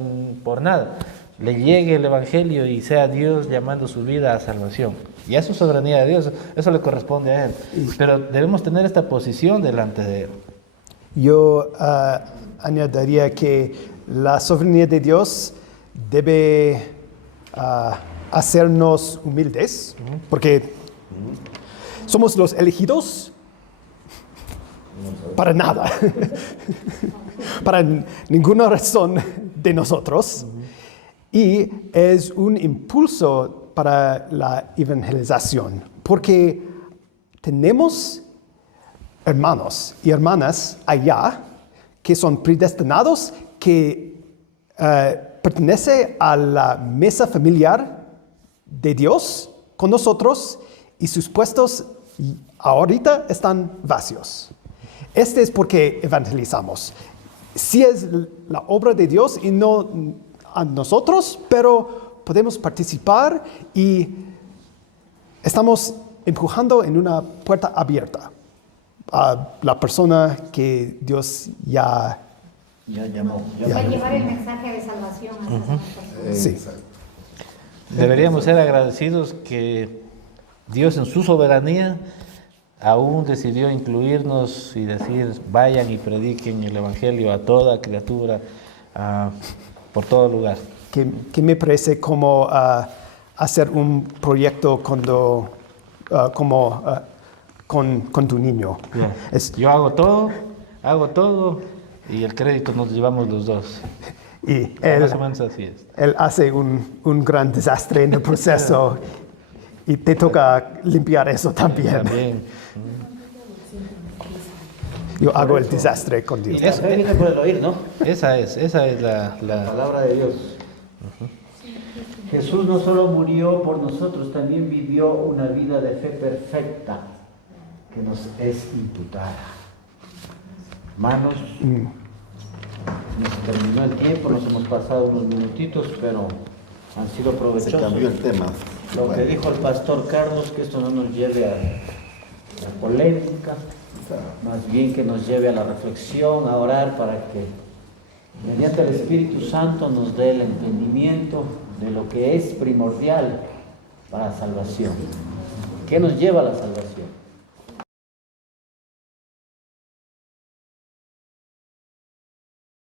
por nada, le llegue el Evangelio y sea Dios llamando su vida a salvación. Y es su soberanía de Dios, eso le corresponde a Él. Pero debemos tener esta posición delante de Él. Yo añadiría que la soberanía de Dios debe hacernos humildes, porque somos los elegidos para nada, para ninguna razón de nosotros. Y es un impulso para la evangelización, porque tenemos hermanos y hermanas allá que son predestinados, que pertenecen a la mesa familiar de Dios con nosotros y sus puestos ahorita están vacíos. Este es porque evangelizamos. Sí es la obra de Dios y no a nosotros, pero podemos participar y estamos empujando en una puerta abierta. a la persona que Dios ya llamó. Va a llevar el mensaje de salvación a esas personas. Sí. Deberíamos ser agradecidos que Dios en su soberanía aún decidió incluirnos y decir, vayan y prediquen el Evangelio a toda criatura, por todo lugar. Que me parece como hacer un proyecto con tu niño. Yeah. Yo hago todo y el crédito nos llevamos los dos. Y Más o menos así es. él hace un gran desastre en el proceso y te toca limpiar eso también. Yo hago el desastre con Dios. La fe viene por el oír, ¿no? Esa es la palabra de Dios. Jesús no solo murió por nosotros, también vivió una vida de fe perfecta que nos es imputada. Hermanos, nos terminó el tiempo, nos hemos pasado unos minutitos, pero han sido provechosos. Se cambió el tema. Lo que dijo el pastor Carlos, que esto no nos lleve a la polémica, más bien que nos lleve a la reflexión, a orar para que mediante el Espíritu Santo nos dé el entendimiento de lo que es primordial para la salvación. ¿Qué nos lleva a la salvación?